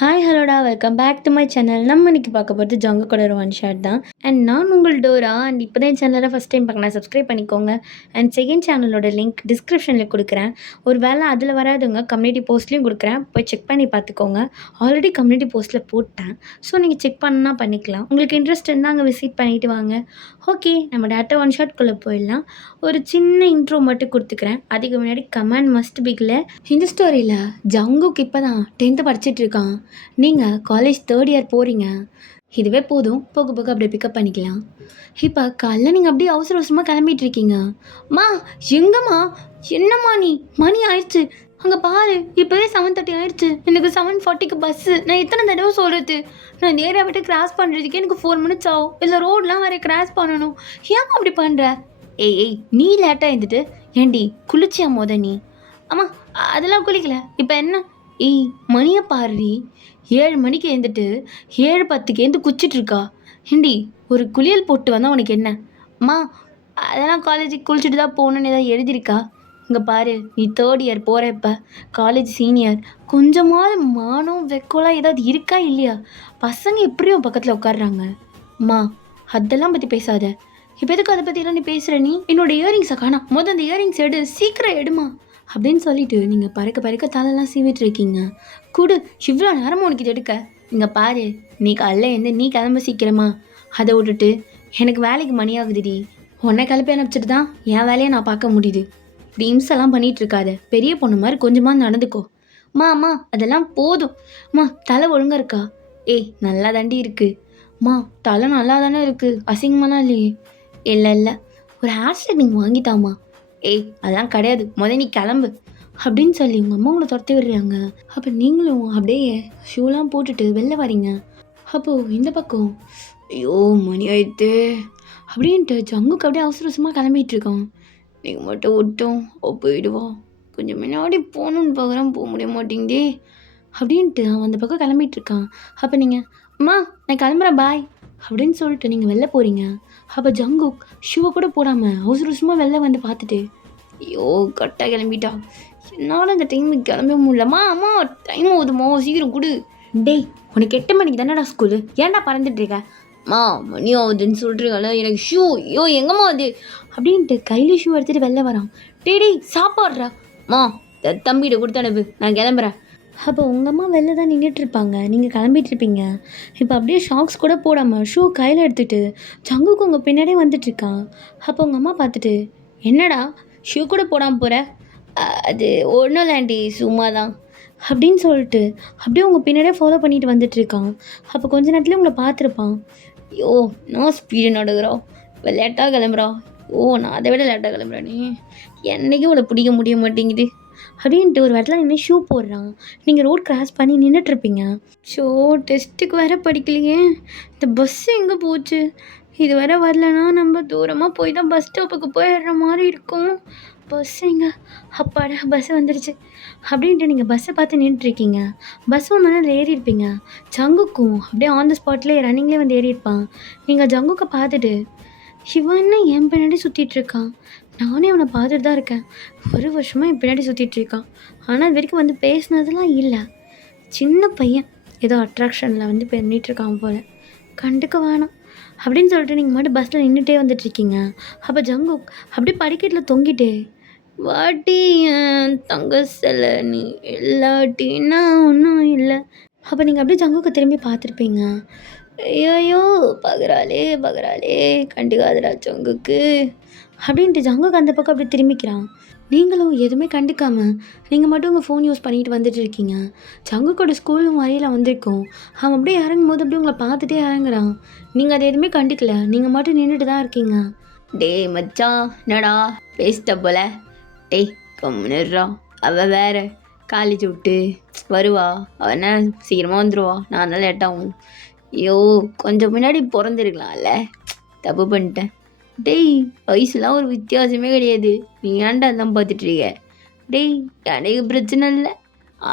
Hi ஹலோடா welcome back to my channel. நம்ம இன்னைக்கு பார்க்க போகிறது ஜங்கு கூட ஒரு ஒன் ஷாட் தான். அண்ட் நான் உங்கள் டோரா. அண்ட் இப்போ தான் என் சேனலை ஃபஸ்ட் டைம் பார்க்கணும், சப்ஸ்கிரைப் பண்ணிக்கோங்க. அண்ட் செகண்ட் சேனலோட லிங்க் டிஸ்கிரிப்ஷனில் கொடுக்குறேன். ஒரு வேளை அதில் வராதுங்க, கம்யூனிட்டி போஸ்ட்லேயும் கொடுக்குறேன், போய் செக் பண்ணி பார்த்துக்கோங்க. ஆல்ரெடி கம்யூனிட்டி போஸ்ட்டில் போட்டேன், ஸோ நீங்கள் செக் பண்ணால் பண்ணிக்கலாம். உங்களுக்கு இன்ட்ரெஸ்ட் இருந்தால் அங்கே விசிட் பண்ணிவிட்டு வாங்க. ஓகே, நம்ம டேட்டா ஒன் ஷாட்குள்ளே போயிடலாம். ஒரு சின்ன இன்ட்ரோ மட்டும் கொடுத்துக்கிறேன், அதுக்கு முன்னாடி கமெண்ட் மஸ்ட் பிகில். இந்த ஸ்டோரியில் ஜங்குக்கு இப்போ தான் 10th படிச்சுட்டு இருக்கான். நீங்கள் காலேஜ் 3rd இயர் போகிறீங்க. இதுவே போதும், போக போக அப்படியே பிக்கப் பண்ணிக்கலாம். இப்போ காலைல நீங்கள் அப்படியே அவசர அவசரமாக கிளம்பிட்டு இருக்கீங்க. மா எங்கம்மா, என்னம்மா நீ, மணி ஆயிடுச்சு அங்கே பாரு, இப்போவே 7:30 ஆயிடுச்சு, எனக்கு 7:40க்கு பஸ்ஸு. நான் எத்தனை தடவை சொல்கிறது, நான் இந்த ஏரியா விட்டு கிராஸ் பண்ணுறதுக்கே எனக்கு 4 minutes ஆகும், இல்லை ரோடெலாம் வேறு கிராஸ் பண்ணணும். ஏம்மா அப்படி பண்ணுற? ஏய் நீ லேட்டாக இருந்துட்டு ஏண்டி குளிச்சியா நீ? ஆமாம் அதெல்லாம் குளிக்கல. இப்போ என்ன? ஏய் மணியை பாருடி, 7 மணிக்கு எழுந்துட்டு 7:10க்கு எழுந்து குச்சிட்ருக்கா. ஹிண்டி ஒரு குளியல் போட்டு வந்தால் உனக்கு என்ன? அம்மா அதெல்லாம் காலேஜுக்கு குளிச்சுட்டு தான் போகணுன்னு ஏதாவது எழுதியிருக்கா? இங்கே பாரு, நீ 3rd இயர் போகிற, இப்போ காலேஜ் சீனியர், கொஞ்சமாவது மானம் வெக்கோலாம் ஏதாவது இருக்கா இல்லையா? பசங்க எப்படியோ பக்கத்தில் உட்காடுறாங்க. அம்மா அதெல்லாம் பற்றி பேசாத. இப்போ எதுக்கு அதை பற்றிலாம் நீ பேசுகிற? நீ என்னோட இயரிங்ஸை காணா, அந்த இயரிங்ஸ் எடு, சீக்கிரம் எடுமா அப்படின்னு சொல்லிட்டு நீங்கள் பறக்க தலைலாம் சீவிட்டு இருக்கீங்க. கூடு, இவ்வளோ நேரமாக உனக்கு இது எடுக்க. இங்கே பாரு, நீ காலைல இருந்து நீ கிளம்ப சீக்கிரமா, அதை விட்டுட்டு எனக்கு வேலைக்கு மணி ஆகுதுடி, உன்னை கிளப்பி அனுப்பிச்சிட்டு தான் என் வேலையை நான் பார்க்க முடியுது. இப்படி இம்செல்லாம் பண்ணிகிட்டு இருக்காத, பெரிய பொண்ணு மாதிரி கொஞ்சமாக நடந்துக்கோ. அம்மா அதெல்லாம் போதும். அம்மா தலை ஒழுங்காக இருக்கா? ஏய் நல்லா தாண்டி இருக்குது. அம்மா தலை நல்லா தானே இருக்குது, அசிங்கமாலாம் இல்லையே. இல்லை ஒரு ஹேர் ஸ்ட்ரைட்னிங் வாங்கிட்டாம்மா. ஏய் அதெல்லாம் கிடையாது, நீ கிளம்பு அப்படின்னு சொல்லி உங்கள் அம்மா உங்களை துரத்தி விடுறாங்க. அப்போ நீங்களும் அப்படியே ஷூலாம் போட்டுட்டு வெளில வரீங்க. அப்போது இந்த பக்கம் ஐயோ மணி ஆயிடுத்து அப்படின்ட்டு ஜங்குக்கு அப்படியே அவசரமாக கிளம்பிட்டு இருக்கோம். நீங்கள் மட்டும் விட்டோம் போயிடுவோம், கொஞ்சம் முன்னாடி போகணுன்னு பார்க்குறேன், போக முடிய மாட்டேங்குதே அப்படின்ட்டு அவன் அந்த பக்கம் கிளம்பிட்டு இருக்கான். அப்போ நீங்கள் அம்மா நான் கிளம்புறேன் பாய் அப்படின்னு சொல்லிட்டு நீங்கள் வெளில போகிறீங்க. அப்போ ஜங்குக் ஷூவை கூட போடாமல் அவசரமாக வெளில வந்து பார்த்துட்டு ஐயோ கரெக்டாக கிளம்பிட்டா, என்னால் அந்த டைமுக்கு கிளம்ப முடியலம்மா. அம்மா டைம் ஆகுதுமா, சீக்கிரம் கொடு. டேய் உனக்கு 8 மணிக்கு தானடா ஸ்கூலு, ஏன்டா பறந்துட்டு இருக்க? அம்மா மணி ஆகுதுன்னு சொல்கிறீங்கள, எனக்கு ஷூ ஐயோ எங்கம்மா அது அப்படின்ட்டு கையில் ஷூ எடுத்துகிட்டு வெளில வரான். டேய் சாப்பாடுறா. அம்மா தம்பிகிட்ட கொடுத்து அனுப்பு, நான் கிளம்புறேன். அப்போ உங்கள் அம்மா வெளில தான் நின்றுட்டுருப்பாங்க, நீங்கள் கிளம்பிட்டு இருப்பீங்க. இப்போ அப்படியே ஷாக்ஸ் கூட போடாமல் ஷூ கையில் எடுத்துகிட்டு ஜங்குக்கு உங்கள் பின்னாடியே வந்துட்டுருக்கான். அப்போ உங்கள் அம்மா பார்த்துட்டு என்னடா ஷூ கூட போடாமல் போகிற? அது ஒன்றும் இல்லைண்டி சும்மா தான் அப்படின்னு சொல்லிட்டு அப்படியே உங்கள் பின்னாடியே ஃபாலோ பண்ணிட்டு வந்துட்டுருக்கான். அப்போ கொஞ்ச நேரத்துலேயே உங்களை பார்த்துருப்பான். ஐயோ நான் ஸ்பீடு நடக்கிறோம், லேட்டாக கிளம்புறா. நான் அதை விட லேட்டாக கிளம்புறேன், நீ என்றைக்கும் உங்களை பிடிக்க முடிய மாட்டேங்குது அப்படின்ட்டு ஒரு இடத்துல நின்று ஷூ போடுறான். நீங்கள் ரோட் கிராஸ் பண்ணி நின்றுட்டுருப்பீங்க. ஷோ டெஸ்ட்டுக்கு வேறு படிக்கலையே, இந்த பஸ்ஸு எங்கே போச்சு? இது வேறு வரலன்னா நம்ம தூரமாக போய் தான் பஸ் ஸ்டாப்புக்கு போயிடுற மாதிரி இருக்கும். பஸ் எங்கே? அப்பாடா பஸ்ஸு வந்துடுச்சு அப்படின்ட்டு நீங்கள் பஸ்ஸை பார்த்து நின்றுட்டுருக்கீங்க. பஸ் வந்தோடனே அதில் ஏறி இருப்பீங்க. ஜங்குக்கும் அப்படியே ஆன் த ஸ்பாட்லேயே ரன்னிங்லேயே வந்து ஏறி இருப்பான். நீங்கள் ஜங்குக்கை பார்த்துட்டு இவன் என்ன என் பின்னாடி சுற்றிட்டுருக்கான், நானே அவனை பார்த்துட்டு தான் இருக்கேன், 1 வருஷமாக என் பின்னாடி சுற்றிட்டுருக்கான், ஆனால் இது வரைக்கும் வந்து பேசினதுலாம் இல்லை, சின்ன பையன் ஏதோ அட்ராக்ஷனில் வந்து பண்ணிகிட்ருக்கான் போல், கண்டுக்க வேணாம் அப்படின்னு சொல்லிட்டு நீங்கள் மட்டும் பஸ்ஸில் நின்றுட்டே வந்துட்டுருக்கீங்க. அப்போ ஜங்குக் அப்படியே படிக்கட்டில் தொங்கிட்டே வாட்டி தங்க செல்ல நீ இல்லாட்டின்னா ஒன்றும் இல்லை. அப்போ நீங்கள் அப்படியே ஜங்குக்கை திரும்பி பார்த்துருப்பீங்க. ஐயோ பகராலே கண்டுக்காதடா ஜங்குக்கு அப்படின்ட்டு ஜங்குக்கு அந்த பக்கம் அப்படி திரும்பிக்கிறான். நீங்களும் எதுவுமே கண்டுக்காமல் நீங்கள் மட்டும் உங்கள் ஃபோன் யூஸ் பண்ணிட்டு வந்துட்டு இருக்கீங்க. ஜங்குக்கோட ஸ்கூலும் வரையில் வந்திருக்கோம். அவன் அப்படியே இறங்கும் போது அப்படியே உங்களை பார்த்துட்டே இறங்குறான். நீங்கள் அதை எதுவுமே கண்டுக்கல, நீங்கள் மட்டும் நின்றுட்டு தான் இருக்கீங்க. டேய் மச்சான் என்னடா பேசிட்ட போல, டேய் கம்முன்னுறா, அவள் வேறு காலேஜ் விட்டு வருவா, அவள் என்ன சீக்கிரமாக வந்துடுவா, நான் தான் லேட்டாகும். ஐயோ கொஞ்சம் முன்னாடி பிறந்திருக்கலாம்ல, தப்பு பண்ணிட்டேன். டேய் வயசுலாம் ஒரு வித்தியாசமே கிடையாது, நீ ஏன்டா அதெல்லாம் பார்த்துட்ருக்க? டேய் எனக்கு பிரச்சனை இல்லை,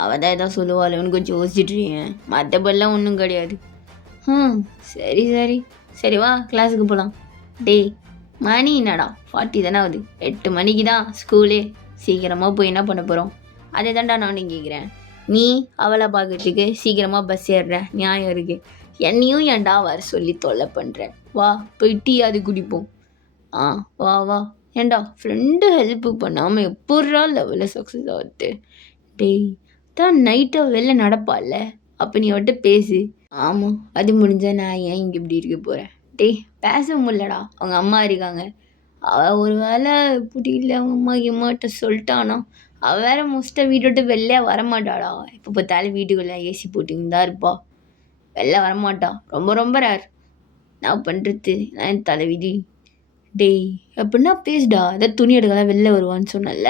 அவள் தான் எதாவது சொல்லுவாள்னு கொஞ்சம் யோசிச்சுட்ருக்கேன், மற்றபடிலாம் ஒன்றும் கிடையாது. சரி வா கிளாஸுக்கு போகலாம். டேய் மணி என்னடா 40 தானே ஆகுது, 8 மணிக்கு தான் ஸ்கூலே, சீக்கிரமாக போய் என்ன பண்ண போகிறோம்? அதே தான்டா நானும் கேட்குறேன். நீ அவளை பார்க்கறதுக்கு சீக்கிரமாக பஸ் ஏறுற நியாயம் இருக்குது. என்னையும் ஏன்டா வர சொல்லி தொல்லை பண்ணுறேன். வா போய் டீயாவது குடிப்போம். ஆ வா வா. ஏன்டா ஃப்ரெண்டு ஹெல்ப்பு பண்ணாமல் எப்பட்றா லெவலில் சக்ஸஸ் ஆகுது? டேய் தான் நைட்டாக வெளில நடப்பால, அப்போ நீ அவட்ட பேசு. ஆமாம், அது முடிஞ்சா நான் ஏன் இங்கே இப்படி இருக்க போகிறேன்? டேய் பேச முடியலடா, அவங்க அம்மா இருக்காங்க. அவள் ஒரு வேளை பிடிக்கல அவங்க அம்மாட்ட சொல்லிட்டானா, அவள் வேற மோஸ்ட்டாக வீட்டை விட்டு வெளில வரமாட்டாடா. எப்போ பார்த்தாலும் வீட்டுக்குள்ளே ஏசி போட்டுன்னு தான் இருப்பா. வெளில வரமாட்டா, ரொம்ப ரொம்ப ரேர். நான் பண்ணுறது நான் தலைவிதி. டேய் எப்படின்னா பேசுடா, அதான் துணி எடுக்கலாம் வெளில வருவான்னு சொன்னல,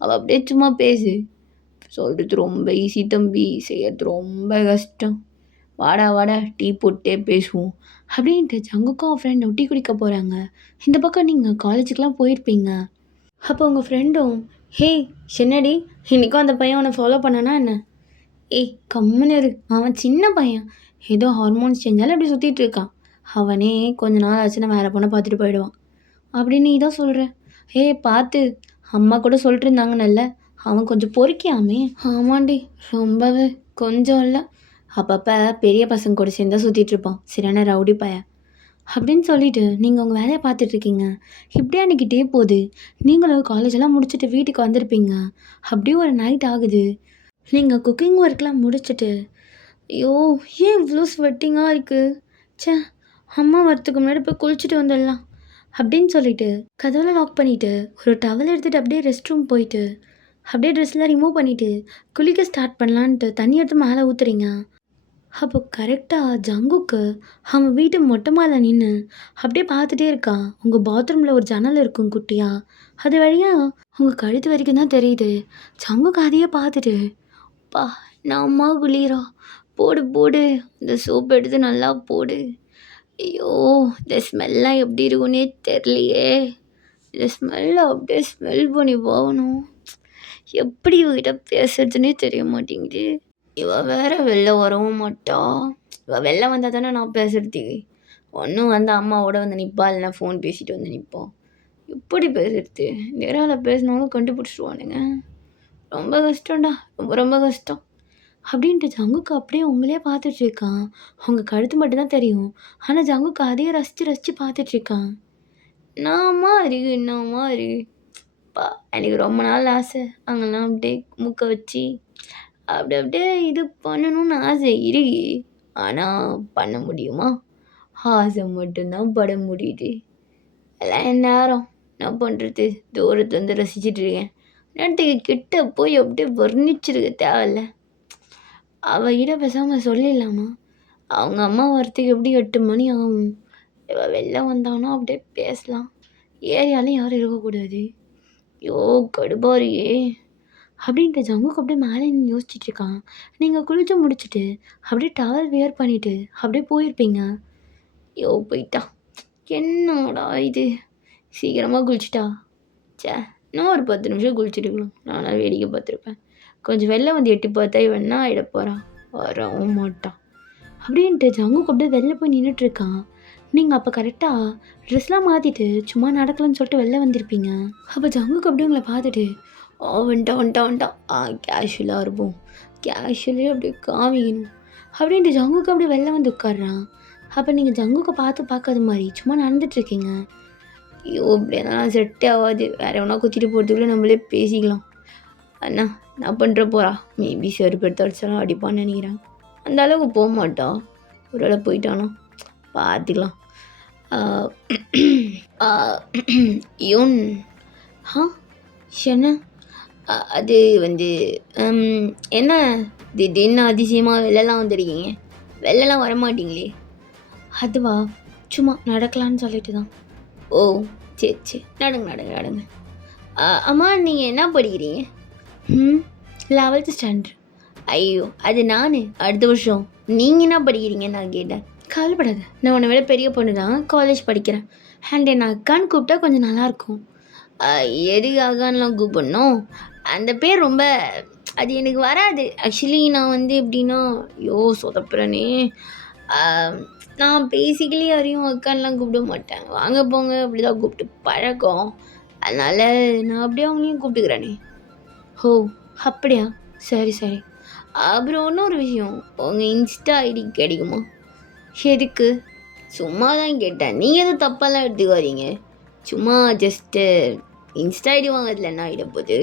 அவள் அப்படியே சும்மா பேசு. சொல்கிறது ரொம்ப ஈஸி தம்பி, செய்யறது ரொம்ப கஷ்டம். வாடா வாடா டீ போட்டே பேசுவோம் அப்படின்ட்டு ஜங்குக்கும் ஃப்ரெண்டும் டீ குடிக்க போகிறாங்க. இந்த பக்கம் நீங்கள் காலேஜுக்கெலாம் போயிருப்பீங்க. அப்போ உங்கள் ஃப்ரெண்டும், ஹே என்னடி இன்றைக்கும் அந்த பையன் உன்னை ஃபாலோ பண்ணனா என்ன? ஏய் கம்முன்னு இரு, அவன் சின்ன பையன், ஏதோ ஹார்மோன்ஸ் செஞ்சாலும் அப்படி சுற்றிட்டு இருக்கான். அவனே கொஞ்ச நாள் ஆச்சுன்னா வேறு பொண்ணை பார்த்துட்டு போயிடுவான் அப்படின்னு நீ தான் சொல்கிற. ஏய் பார்த்து, அம்மா கூட சொல்லிட்டு இருந்தாங்கன்னல்ல, அவன் கொஞ்சம் பொறுக்கியாமே. ஆமாண்டி, ரொம்பவே. கொஞ்சம் இல்லை, அப்பப்போ பெரிய பசங்க கூட சேர்ந்தா சுற்றிட்டு இருப்பான், சரியான ரவுடி பையன் அப்படின்னு சொல்லிட்டு நீங்கள் உங்கள் வேலையை பார்த்துட்ருக்கீங்க. இப்படியே அன்றைக்கிட்டே போகுது. நீங்களும் காலேஜெல்லாம் முடிச்சுட்டு வீட்டுக்கு வந்திருப்பீங்க. அப்படியே ஒரு நைட் ஆகுது. நீங்கள் குக்கிங் ஒர்க்லாம் முடிச்சுட்டு, ஐயோ ஏன் இவ்வளோ ஸ்வெட்டிங்காக இருக்குது, சே அம்மா வரத்துக்கு முன்னாடி போய் குளிச்சுட்டு வந்துடலாம் அப்படின்னு சொல்லிட்டு கதவுல லாக் பண்ணிவிட்டு ஒரு டவல் எடுத்துகிட்டு அப்படியே ரெஸ்ட் ரூம் போயிட்டு அப்படியே ட்ரெஸ்லாம் ரிமூவ் பண்ணிவிட்டு குளிக்க ஸ்டார்ட் பண்ணலான்ட்டு தண்ணி எடுத்து மேலே ஊற்றுறீங்க. அப்போ கரெக்டாக ஜங்குக்கு அவன் வீட்டு மொட்டை மாலை நின்று அப்படியே பார்த்துட்டே இருக்கான். உங்கள் பாத்ரூமில் ஒரு ஜன்னல் இருக்கும் குட்டியா, அது வழியாக உங்கள் கழுத்து வரைக்கும் தான் தெரியுது. ஜங்குக்கு அதையே பார்த்துட்டு, பா நான் அம்மா குளிரா, போடு போடு இந்த சோப்பு எடுத்து நல்லா போடு. ஐயோ இந்த ஸ்மெல்லாம் எப்படி இருக்குன்னே தெரியலையே, இந்த ஸ்மெல்லை அப்படியே ஸ்மெல் பண்ணி போகணும். எப்படி இவகிட்ட பேசுறதுன்னே தெரிய மாட்டேங்குது. இவள் வேற வெளில வரவும் மாட்டா. இவள் வெளில வந்தால் தானே நான் பேசுறதுக்கு. ஒன்றும் வந்து அம்மாவோட வந்து நிற்பா, இல்லைனா ஃபோன் பேசிட்டு வந்து நிற்போம். எப்படி பேசுறது? நேரால் பேசினாலும் கண்டுபிடிச்சிடுவானுங்க. ரொம்ப கஷ்டம்டா, ரொம்ப ரொம்ப கஷ்டம் அப்படின்ட்டு ஜங்குக்கு அப்படியே உங்களே பார்த்துட்ருக்கான். அவங்க கழுத்து மட்டும்தான் தெரியும், ஆனால் ஜங்குக்கு அதையே ரசித்து ரசித்து பார்த்துட்ருக்கான். என்னம்மா இருக்கு. பா எனக்கு ரொம்ப நாள் ஆசை, அங்கெல்லாம் அப்படியே மூக்க வச்சு அப்படியே இது பண்ணணும்னு ஆசை இருக்கு. ஆனால் பண்ண முடியுமா? ஆசை மட்டும்தான் பட முடியுது. எல்லாம் என் நேரம், என்ன பண்ணுறது? தூரத்தை வந்து ரசிச்சுட்டு இருக்கேன். நேரத்துக்கு கிட்ட போய் அப்படியே வர்ணிச்சிருக்க தேவையில்ல. அவகிட்ட பேசாமல் சொல்லிடலாமா? அவங்க அம்மா வரத்துக்கு எப்படி 8 மணி ஆகும். இவள் வெளில வந்தானா அப்படியே பேசலாம். ஏரியாலையும் யாரும் இருக்கக்கூடாது. ஐயோ கடுபாரியே அப்படின்ட்டு ஜங்குக்கு அப்படியே மேலே நின்று யோசிச்சுட்டு இருக்கான். நீங்கள் குளிச்சு முடிச்சுட்டு அப்படியே டவல் வியர் பண்ணிவிட்டு அப்படியே போயிருப்பீங்க. ஐயோ போயிட்டா, என்னடா இது சீக்கிரமாக குளிச்சுட்டா. சே இன்னும் ஒரு 10 நிமிஷம் குளிச்சுட்டுருக்கணும், நானாக வேடிக்கை பார்த்துருப்பேன். கொஞ்சம் வெளில வந்து எட்டி பார்த்தா இவன்னா ஆகிட போகிறான், வரவும் மாட்டான் அப்படின்ட்டு ஜங்குக்கு அப்படியே வெளில போய் நின்றுட்டுருக்கான். நீங்கள் அப்போ கரெக்டாக ட்ரெஸ்லாம் மாற்றிட்டு சும்மா நடக்கலான்னு சொல்லிட்டு வெளில வந்திருப்பீங்க. அப்போ ஜங்குக்கு அப்படியே உங்களை பார்த்துட்டு, வந்துட்டான் கேஷுவலாக இருப்போம், கேஷுவலே அப்படியே காமிக்கணும் அப்படின்ட்டு ஜங்குக்கு அப்படியே வெளில வந்து உட்காடுறான். அப்போ நீங்கள் ஜங்குக்கு பார்க்காத மாதிரி சும்மா நடந்துட்டுருக்கீங்க. ஐயோ இப்படியே தான் செட்டே ஆகாது, வேறு எவனா குத்திட்டு போகிறதுக்குள்ளே நம்மளே பேசிக்கலாம். அண்ணா நான் பண்ணுற போகிறா, மேபி செருப்பு எடுத்து அடிச்சாலும் அடிப்பான்னு நினைக்கிறேன். அந்த அளவுக்கு போக மாட்டான், ஒரு வேளை போயிட்டானோ பார்த்துக்கலாம். யோன் என்ன அது வந்து என்ன திடீர்னு அதிசயமாக வெளிலலாம் வந்துருக்கீங்க? வெளிலலாம் வரமாட்டிங்களே? அதுவா சும்மா நடக்கலான்னு சொல்லிட்டு தான். ஓ சரி நடங்க. அம்மா நீங்கள் என்ன படிக்கிறீங்க? 11th standard. ஐயோ அது நான் அடுத்த வருஷம். நீங்கள் என்ன படிக்கிறீங்கன்னு நான் கேட்டேன். கவலைப்படாத, நான் உன்னை விட பெரிய பொண்ணு தான், காலேஜ் படிக்கிறேன். அண்ட் என்னை அக்கான்னு கூப்பிட்டா கொஞ்சம் நல்லாயிருக்கும். எதுக்காகலாம் கூப்பிடணும்? அந்த பேர் ரொம்ப அது எனக்கு வராது. ஆக்சுவலி நான் வந்து எப்படின்னா, ஐயோ சொதப்புறனே, நான் பேசிக்கலி யாரையும் அக்கான்லாம் கூப்பிட மாட்டேன். வாங்க போங்க அப்படி தான் கூப்பிட்டு பழக்கம். அதனால் நான் அப்படியே அவங்களையும் கூப்பிட்டுக்கிறேனே. ஓ அப்படியா, சரி அப்புறம் இன்னொரு விஷயம், உங்கள் இன்ஸ்டா ஐடி கிடைக்குமா? எதுக்கு? சும்மா தான் கேட்டேன். நீங்கள் எதுவும் தப்பாலாம் எடுத்துக்காதீங்க. சும்மா ஜஸ்ட்டு இன்ஸ்டா ஐடி வாங்குறதுல என்ன ஆகிட போகுது?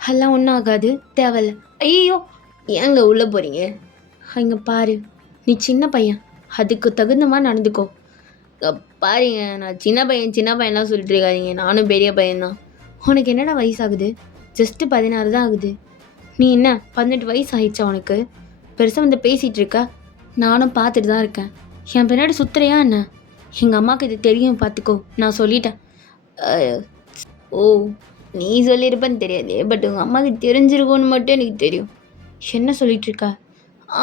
அதெல்லாம் ஒன்றும் ஆகாது, தேவையில்ல. ஐயோ, ஏங்க உள்ளே போகிறீங்க? இங்கே பாரு, நீ சின்ன பையன், அதுக்கு தகுந்த மாதிரி நடந்துக்கோ. இங்க பாருங்க, நான் சின்ன பையன் சின்ன பையன்லாம் சொல்லிட்டு இருக்காதீங்க. நானும் பெரிய பையன்தான். உனக்கு என்னடா வயசாகுது? ஜஸ்ட்டு 16 தான் ஆகுது. நீ என்ன 18 வயசு ஆயிடுச்சா உனக்கு? பெருசாக வந்து பேசிகிட்டு இருக்க. நானும் பார்த்துட்டு தான் இருக்கேன். என் பின்னாடி சுத்துறியா என்ன? எங்கள் அம்மாவுக்கு இது தெரியும், பார்த்துக்கோ. நான் சொல்லிட்டேன். ஓ, நீ சொல்லியிருப்பேன்னு தெரியாது, பட் உங்கள் அம்மாவுக்கு தெரிஞ்சிருக்கும்னு மட்டும் எனக்கு தெரியும். என்ன சொல்லிட்டு இருக்க?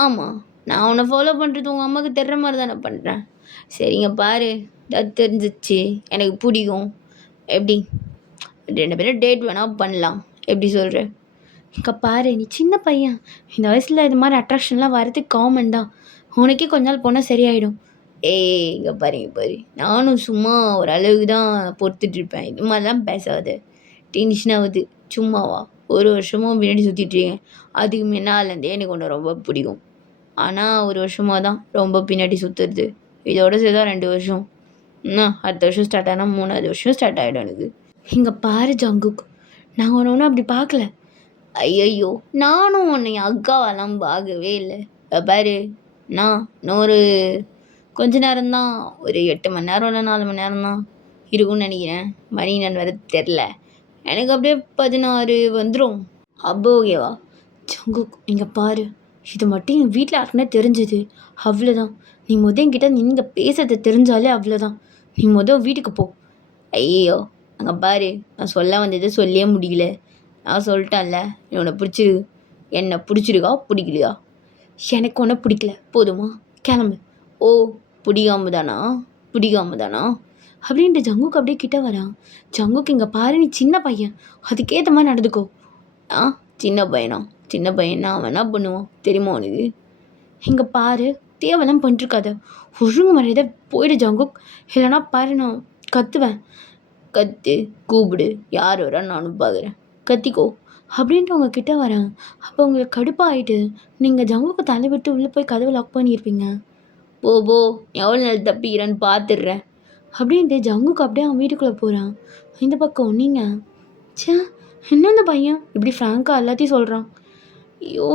ஆமாம், நான் உன்னை ஃபாலோ பண்ணுறது உங்கள் அம்மாவுக்கு தெரிற மாதிரி தானே பண்ணுறேன். சரிங்க பாரு, அது தெரிஞ்சிச்சு, எனக்கு பிடிக்கும். எப்படி 2 பேரும் டேட் வேணால் பண்ணலாம், எப்படி சொல்கிற? இங்கே பாரு, நீ சின்ன பையன், இந்த வயசில் இது மாதிரி அட்ராக்ஷன்லாம் வரதுக்கு காமன் தான். உனக்கே கொஞ்ச நாள் போனால் சரியாயிடும். ஏய், இங்கே பாரு, நானும் சும்மா ஒரு அளவுக்கு தான் பொறுத்துட்ருப்பேன். இது மாதிரிலாம் பேசாத, டென்ஷன் ஆகுது. சும்மாவா 1 வருஷமும் பின்னாடி சுற்றிட்டுருக்கேன். அதுக்கு முன்னாலேருந்தே எனக்கு ஒன்று ரொம்ப பிடிக்கும். ஆனால் 1 வருஷமாக தான் ரொம்ப பின்னாடி சுற்றுறது. இதோட சேர்த்தா 2 வருஷம். அடுத்த வருஷம் ஸ்டார்ட் ஆனால் 3வது வருஷம் ஸ்டார்ட் ஆகிடும் எனக்கு. இங்கே பாரு ஜங்குக், நான் உன்னை ஒன்றும் அப்படி பார்க்கல. ஐயையோ, நானும் உன்னை அக்காவெல்லாம் பார்க்கவே இல்லை. பாரு, நான் இன்னொரு கொஞ்ச நேரம்தான், ஒரு 8 மணி நேரம் இல்லை 4 மணி நேரம் தான் இருக்கும்னு நினைக்கிறேன். மணி நான் வேறு தெரில. எனக்கு அப்படியே 16 வந்துடும். அப்போ ஓகேவா? ஜங்குக், இங்கே பாரு, இது மட்டும் என் வீட்டில் யாருக்குன்னா தெரிஞ்சது அவ்வளோதான். நீ என்கிட்ட நீங்க பேசுறது தெரிஞ்சாலே அவ்வளோதான். நீ வீட்டுக்கு போ. ஐயோ, அங்கே பாரு, நான் சொல்ல வந்தது சொல்லியே முடியல. நான் சொல்லிட்டேன்ல, நீ உன்னை பிடிச்சிருக்கு. என்னை பிடிச்சிருக்கா பிடிக்கலையா? எனக்கு ஒன்றை பிடிக்கல, போதுமா? கிளம்பு. ஓ, பிடிக்காம தானா அப்படின்ட்டு ஜங்குக்கு அப்படியே கிட்ட வரான். ஜங்குக்கு, இங்கே பாரு, நீ சின்ன பையன், அதுக்கேற்ற மாதிரி நடந்துக்கோ. சின்ன பையனா அவன் என்ன பண்ணுவான் தெரியுமா உனக்கு? இங்கே பாரு, தேவையெல்லாம் பண்ணிருக்காத, ஒழுங்கு மரியாதை போயிடு ஜங்குக். இல்லைனா பாரு, நான் கத்துவேன். கத்து, கூப்பிடு, யார் வரா நானும் பார்க்குறேன், கத்திக்கோ அப்படின்ட்டு அவங்க கிட்ட வரேன். அப்போ உங்களுக்கு கடுப்பாகிட்டு நீங்கள் ஜங்குக்கு தலை விட்டு உள்ளே போய் கதவை லாக் பண்ணியிருப்பீங்க. போ, எவ்வளோ நேரம் தப்பிக்கிறேன்னு பார்த்துடுறேன் அப்படின்ட்டு ஜங்குக்கு அப்படியே அவன் வீட்டுக்குள்ளே போகிறான். இந்த பக்கம் நீங்கள், சே, என்ன இந்த பையன் இப்படி ஃப்ராங்காக எல்லாத்தையும் சொல்கிறான்? ஐயோ,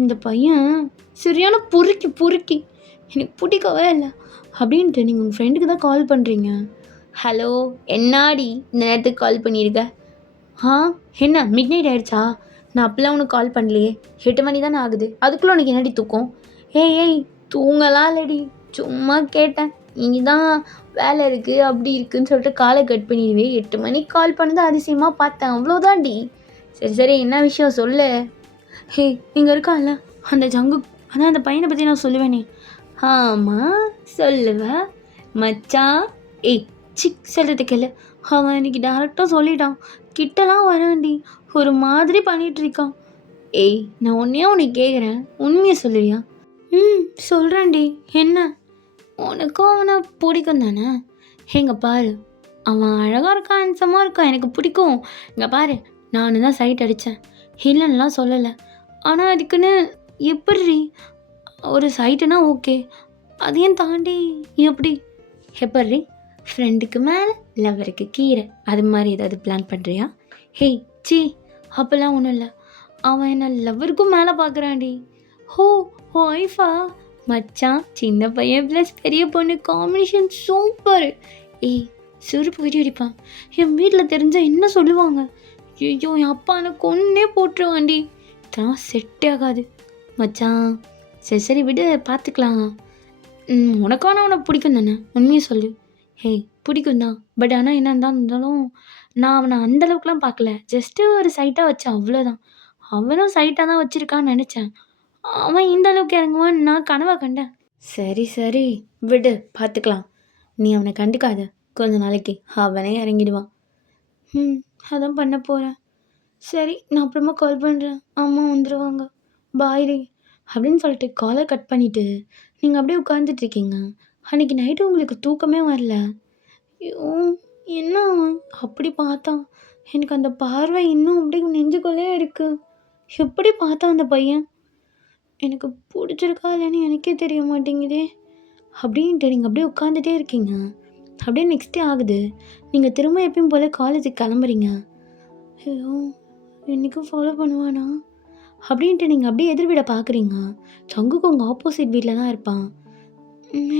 இந்த பையன் சரியான பொறுக்கி எனக்கு பிடிக்கவே இல்லை அப்படின்ட்டு நீங்கள் உங்கள் ஃப்ரெண்டுக்கு தான் கால் பண்ணுறீங்க. ஹலோ, என்னாடி இந்த நேரத்துக்கு கால் பண்ணியிருக்க? என்ன மிட் நைட் ஆகிடுச்சா? நான் அப்போல்லாம் உனக்கு கால் பண்ணலையே, 8 மணி தானே ஆகுது, அதுக்குள்ளே உனக்கு என்னடி தூக்கம்? ஏய், தூங்கலாம் இல்லடி, சும்மா கேட்டேன். நீங்கள் தான் வேலை இருக்குது அப்படி இருக்குதுன்னு சொல்லிட்டு காலை கட் பண்ணிடுவே. 8 மணிக்கு கால் பண்ணது அதிசயமாக பார்த்தேன், அவ்வளோதான்டி. சரி, என்ன விஷயம் சொல்லு. இங்கே இருக்கான்ல அந்த ஜங்கு, அதான் அந்த பையனை பற்றி நான் சொல்லுவேனே. ஆமாம், சொல்லுவேன் மச்சான். சொல்கிறதுக்கு இல்லை, அவன் இன்னைக்கு டேரெக்டாக சொல்லிட்டான். கிட்டலாம் வரான்டி, ஒரு மாதிரி பண்ணிகிட்டு இருக்கான். நான் உன்னை கேட்குறேன், உண்மையை சொல்லுவியா? சொல்கிறேன்டி. என்ன, உனக்கும் அவனை பிடிக்கும் தானே? இங்கே பாரு, அவன் அழகாக இருக்கான், ஹேண்ட்ஸமாக இருக்கான், எனக்கு பிடிக்கும். இங்கே பாரு, நான் தான் சைட் அடித்தேன், இல்லைன்னுலாம் சொல்லலை. ஆனால் அதுக்குன்னு எப்படி ஒரு சைட்டுனா ஓகே, அதையும் தாண்டி எப்படி ஃப்ரெண்டுக்கு மேலே லவருக்கு கீரை, அது மாதிரி ஏதாவது பிளான் பண்ணுறியா? அப்போல்லாம் ஒன்றும் இல்லை. அவன் என்ன லவருக்கும் மேலே பார்க்குறான்டி. ஓ ஒய்ஃபா? மச்சான், சின்ன பையன் ப்ளஸ் பெரிய பொண்ணு காம்பினேஷன் சூப்பர். சுருப்பு வீடியோ அடிப்பான். என் வீட்டில் தெரிஞ்சால் என்ன சொல்லுவாங்க? ஐயோ, என் அப்பா எனக்கு கொன்னே போட்டுருவாண்டி. இதெல்லாம் செட்டே ஆகாது மச்சான். சரி விடு, பார்த்துக்கலாம். உனக்கான அவனை பிடிக்கும் தானே? உண்மையை சொல்லு. பிடிக்கும் தான், பட் ஆனால் என்ன இருந்தாலும் நான் அவனை அந்தளவுக்குலாம் பார்க்கல, ஜஸ்ட்டு ஒரு சைட்டாக வச்சேன், அவ்வளோதான். அவனும் சைட்டாக தான் வச்சுருக்கான்னு நினச்சேன். அவன் இந்த அளவுக்கு இறங்குவான்னு நான் கனவா கண்டேன். சரி விடு, பார்த்துக்கலாம். நீ அவனை கண்டுக்காத, கொஞ்ச நாளைக்கு அவனே இறங்கிடுவான். அதான் பண்ண போகிறேன். சரி, நான் அப்புறமா கால் பண்ணுறேன், அம்மா வந்துடுவாங்க, பாய் அப்படின்னு சொல்லிட்டு காலை கட் பண்ணிவிட்டு நீங்கள் அப்படியே உட்காந்துட்ருக்கீங்க. அன்றைக்கி நைட்டு உங்களுக்கு தூக்கமே வரல. ஐயோ, என்ன அவன் அப்படி பார்த்தான்? எனக்கு அந்த பார்வை இன்னும் அப்படியே நெஞ்சுக்குள்ளே இருக்குது. எப்படி பார்த்தான் அந்த பையன்? எனக்கு பிடிச்சிருக்கா இல்லைன்னு எனக்கே தெரிய மாட்டேங்குதே அப்படின்ட்டு நீங்கள் அப்படியே உட்காந்துட்டே இருக்கீங்க. அப்படியே நெக்ஸ்ட் டே ஆகுது. நீங்கள் திரும்ப எப்பயும் போல் காலேஜுக்கு கிளம்புறீங்க. ஐயோ! இன்றைக்கும் ஃபாலோ பண்ணுவானா அப்படின்ட்டு நீங்கள் அப்படியே எதிர் வீட பார்க்குறீங்க. சங்குக்கு உங்கள் ஆப்போசிட் வீட்டில் தான் இருப்பான்.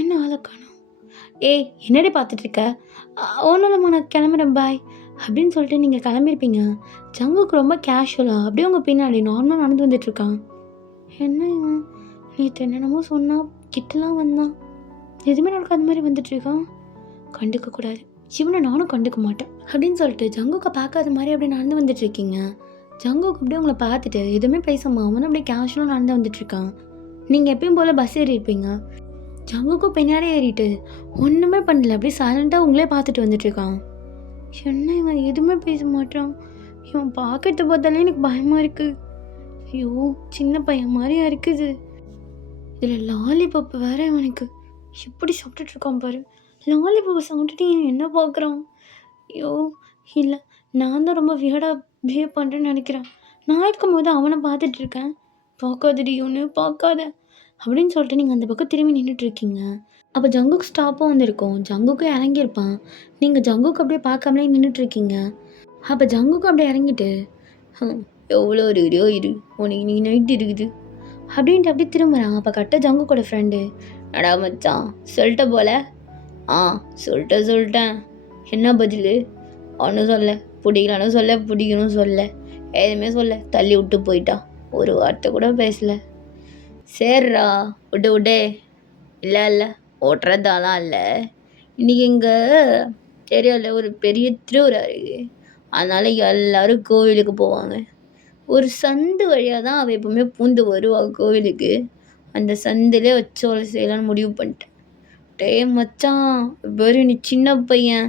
என்ன ஆளை காணோம். ஏய் என்னடி பார்த்துட்ருக்க? ஒன்றும் இல்லைம்மா நான் கிளம்புறேன் பாய் அப்படின்னு சொல்லிட்டு நீங்கள் கிளம்பியிருப்பீங்க. ஜங்குக்கு ரொம்ப கேஷுவலாக அப்படியே உங்கள் பின்னாடி நார்மலாக நடந்து வந்துட்டுருக்கான். என்ன இவன் நேற்று என்னென்னமோ சொன்னான், கிட்டலாம் வந்தான், எதுவுமே நடக்காத மாதிரி வந்துட்டுருக்கான். கண்டுக்கக்கூடாது, இவனை நானும் கண்டுக்க மாட்டேன் அப்படின்னு சொல்லிட்டு ஜங்குக்கை பார்க்காத மாதிரி அப்படியே நடந்து வந்துட்டுருக்கீங்க. ஜங்குக்கு அப்படியே உங்களை பார்த்துட்டு எதுவுமே பேசாமல் அவனும் அப்படியே கேஷுவலாக நடந்து வந்துட்டுருக்கான். நீங்கள் எப்பயும் போல் பஸ் ஏறி இருப்பீங்க. ஜங்குக்கும் பின்னாடி ஏறிட்டு ஒன்றுமே பண்ணல, அப்படியே சைலண்ட்டாக உங்களே பார்த்துட்டு வந்துட்டுருக்கான். என்ன இவன் எதுவுமே பேச மாட்டான், இவன் பார்க்கறத பார்த்தாலே எனக்கு பயமாக இருக்குது. ஐயோ சின்ன பையன் மாதிரியா இருக்குது. இதில் லாலிபாப் வேற இவனுக்கு எப்படி சாப்பிட்டுட்ருக்கான் பாரு. லாலிபாப்பை சாப்பிட்டுட்டு என்ன பார்க்குறான்? ஐயோ இல்லை, நான் தான் ரொம்ப வியர்டாக பிஹேவ் பண்ணுறேன்னு நினைக்கிறேன். நான் இருக்கும்போது அவனை பார்த்துட்ருக்கேன். பார்க்காதடி ஒன்று பார்க்காத அப்படின்னு சொல்லிட்டு நீங்கள் அந்த பக்கம் திரும்பி நின்றுட்டுருக்கீங்க. அப்போ ஜங்குக்கு ஸ்டாப்பும் வந்திருக்கும். ஜங்குக்கும் இறங்கியிருப்பான். நீங்கள் ஜங்குக்கு அப்படியே பார்க்காமலே நின்றுட்டுருக்கீங்க. அப்போ ஜங்குக்கு அப்படியே இறங்கிட்டு எவ்வளோ இருக்குதோ இரு, உனக்கு நீ நைட்டு இருக்குது அப்படின்ட்டு அப்படியே திரும்புகிறான். அப்போ கட்ட ஜங்குக்கோட ஃப்ரெண்டு, நடா மச்சான் சொல்லிட்ட போல. சொல்லிட்டேன். என்ன பதில்? ஒன்றும் சொல்ல, பிடிக்கலான்னு சொல்ல, பிடிக்கணும் சொல்ல, எதுவுமே சொல்ல, தள்ளி விட்டு போயிட்டா, ஒரு வார்த்தை கூட பேசலை. சரிடா விடு. இல்லை ஓட்டுறதாலாம் இல்லை, இன்றைக்கி இங்கே தெரியல ஒரு பெரிய திருவிழா இருக்குது, அதனால் எல்லோரும் கோவிலுக்கு போவாங்க. ஒரு சந்து வழியாக தான் அவள் எப்போவுமே பூந்து வருவாள் கோவிலுக்கு. அந்த சந்திலே வச்சு அவளை செய்யலான்னு முடிவு பண்ணிட்டேன். டேய் மச்சான் வெறும் நீ சின்ன பையன்,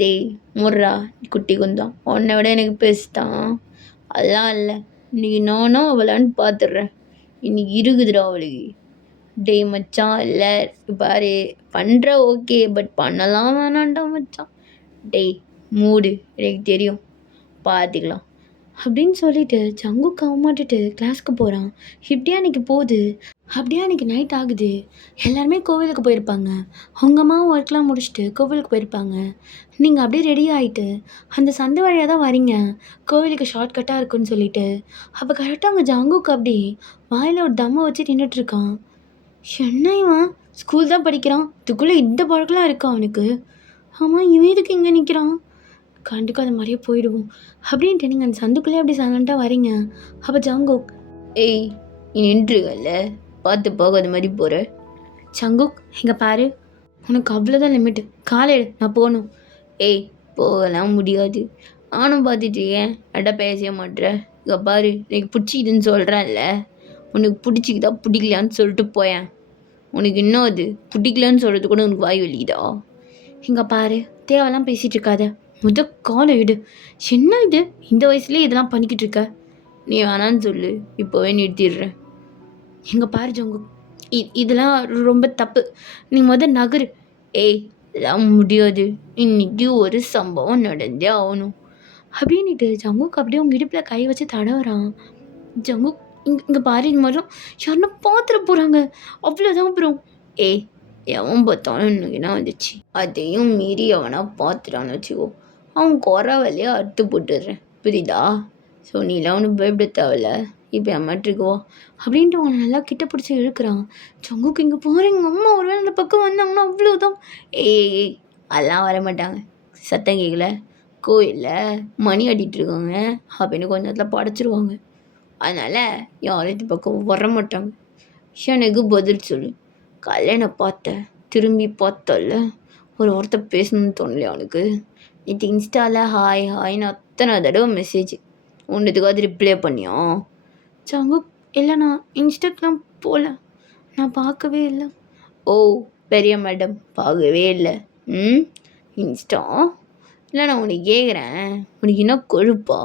டேய் முர்ரா குட்டி குந்தான், உன்னை விட எனக்கு பேசிட்டான். அதெல்லாம் இல்லை, இன்றைக்கி நானும் அவளான்னு பார்த்துட்றேன், இன்றைக்கி இருக்குதுடா அவளுக்கு. டேய் மச்சான் இல்லை பாரு பண்ணுற ஓகே, பட் பண்ணலாம் வேணாண்டா மச்சான். டேய் மூடு, எனக்கு தெரியும், பார்த்துக்கலாம் அப்படின்னு சொல்லிட்டு ஜங்கு கவமாட்டுட்டு கிளாஸ்க்கு போகிறான். இப்படியா அன்றைக்கி போகுது. அப்படியே அன்றைக்கி நைட் ஆகுது. எல்லாருமே கோவிலுக்கு போயிருப்பாங்க. அவங்க அம்மாவும் ஒர்க்லாம் முடிச்சுட்டு கோவிலுக்கு போயிருப்பாங்க. நீங்கள் அப்படியே ரெடி ஆகிட்டு அந்த சந்தை வழியாக தான் வரீங்க, கோவிலுக்கு ஷார்ட்கட்டாக இருக்குன்னு சொல்லிட்டு. அப்போ கரெக்டாக அங்கே ஜங்குக்கு அப்படி வாயில் ஒரு தம்மை வச்சு நின்றுட்டுருக்கான். என்ன இவன் ஸ்கூல் தான் படிக்கிறான், இதுக்குள்ளே இந்த பழக்கெலாம் இருக்கா அவனுக்கு? ஆமாம் இவன் எதுக்கு இங்கே நிற்கிறான்? கண்டுக்காத மாதிரியே போயிடுவோம் அப்படின்ட்டு நீங்கள் அந்த சந்துக்குள்ளே அப்படி சைலண்ட்டாக வரீங்க. அப்போ ஜங்குக், ஏய் நீ நின்றுகல்ல, பார்த்து போகாத மாதிரி போகிற. ஜங்குக் இங்கே பாரு, உனக்கு அவ்வளோதான் லிமிட்டு, காலையில் நான் போகணும். ஏய் போகலாம் முடியாது, நானும் பார்த்துட்டு ஏன் என்கிட்ட பேச மாட்டேற. இங்கே பாரு எனக்கு பிடிச்சிக்குதுன்னு சொல்கிறேன்ல, உனக்கு பிடிச்சிக்குதா பிடிக்கலான்னு சொல்லிட்டு போயேன். உனக்கு இன்னும் அது பிடிக்கலன்னு சொல்கிறது கூட உனக்கு வாய் வலிக்குதா? இங்கே பாரு தேவையெல்லாம் பேசிகிட்டு இருக்காத, காலை எடு. என்ன இது இந்த வயசுலேயே இதெல்லாம் பண்ணிக்கிட்டு இருக்க? நீ வேணான்னு சொல்லு, இப்போவே நிறுத்திடுறேன். எங்கே பாரு ஜங்கு, இதெல்லாம் ரொம்ப தப்பு, நீ நகரு. ஏய் எல்லாம் முடியாது, இன்னைக்கு ஒரு சம்பவம் நடந்தே ஆகணும் அப்படின்ட்டு ஜங்குக்கு அப்படியே உங்கள் இடுப்பில் கை வச்சு தடவுறான். ஜங்கு இங்கே பாரு, இந்த மாதிரிலாம் யாருன்னா பார்த்துட போகிறாங்க, அவ்வளோதான். அப்புறம் ஏய் எவன் பார்த்தாலும் இன்னைக்கு என்ன வந்துச்சு, அதையும் மீறி எவனா பார்த்துட்டான்னு வச்சுக்கோ, அவன் குறை வழியை அறுத்து போட்டுடுறேன், புரியுதா? ஸோ நீலாம் ஒன்று பயப்பட தேவையில்ல, இப்போ அம்மாட்டுக்குவா அப்படின்ட்டு அவனை நல்லா கிட்ட பிடிச்சி இழுக்கிறான். ஜங்குக்கு இங்கே போகிறேன், எங்கள் அம்மா ஒருவேளை அந்த பக்கம் வந்தாங்கன்னா அவ்வளோதான். ஏய் அதெல்லாம் வர மாட்டாங்க, சத்தம் கேட்கல, கோயிலில் மணி அடிட்டுருக்காங்க அப்படின்னு கொஞ்ச நேரத்தில் படைச்சிருவாங்க, அதனால் யாரும் இது பக்கம் வர மாட்டாங்க. எனக்கு பதில் சொல்லு, காலையில் நான் பார்த்தேன், திரும்பி பார்த்தல, ஒரு வார்த்தை பேசணும்னு தோணலையா அவனுக்கு? நேற்று இன்ஸ்டாவில் ஹாய்னு அத்தனை தடவை மெசேஜ், ஒன்றுத்துக்காவது ரிப்ளை பண்ணியா? ஜங்கு இல்லை நான் இன்ஸ்டாக்கெலாம் போகல, நான் பார்க்கவே இல்லை. ஓ பெரிய மேடம் பார்க்கவே இல்லை. இன்ஸ்டா இல்லை, நான் உனக்கு கேட்குறேன், உனக்கு என்ன கொழுப்பா?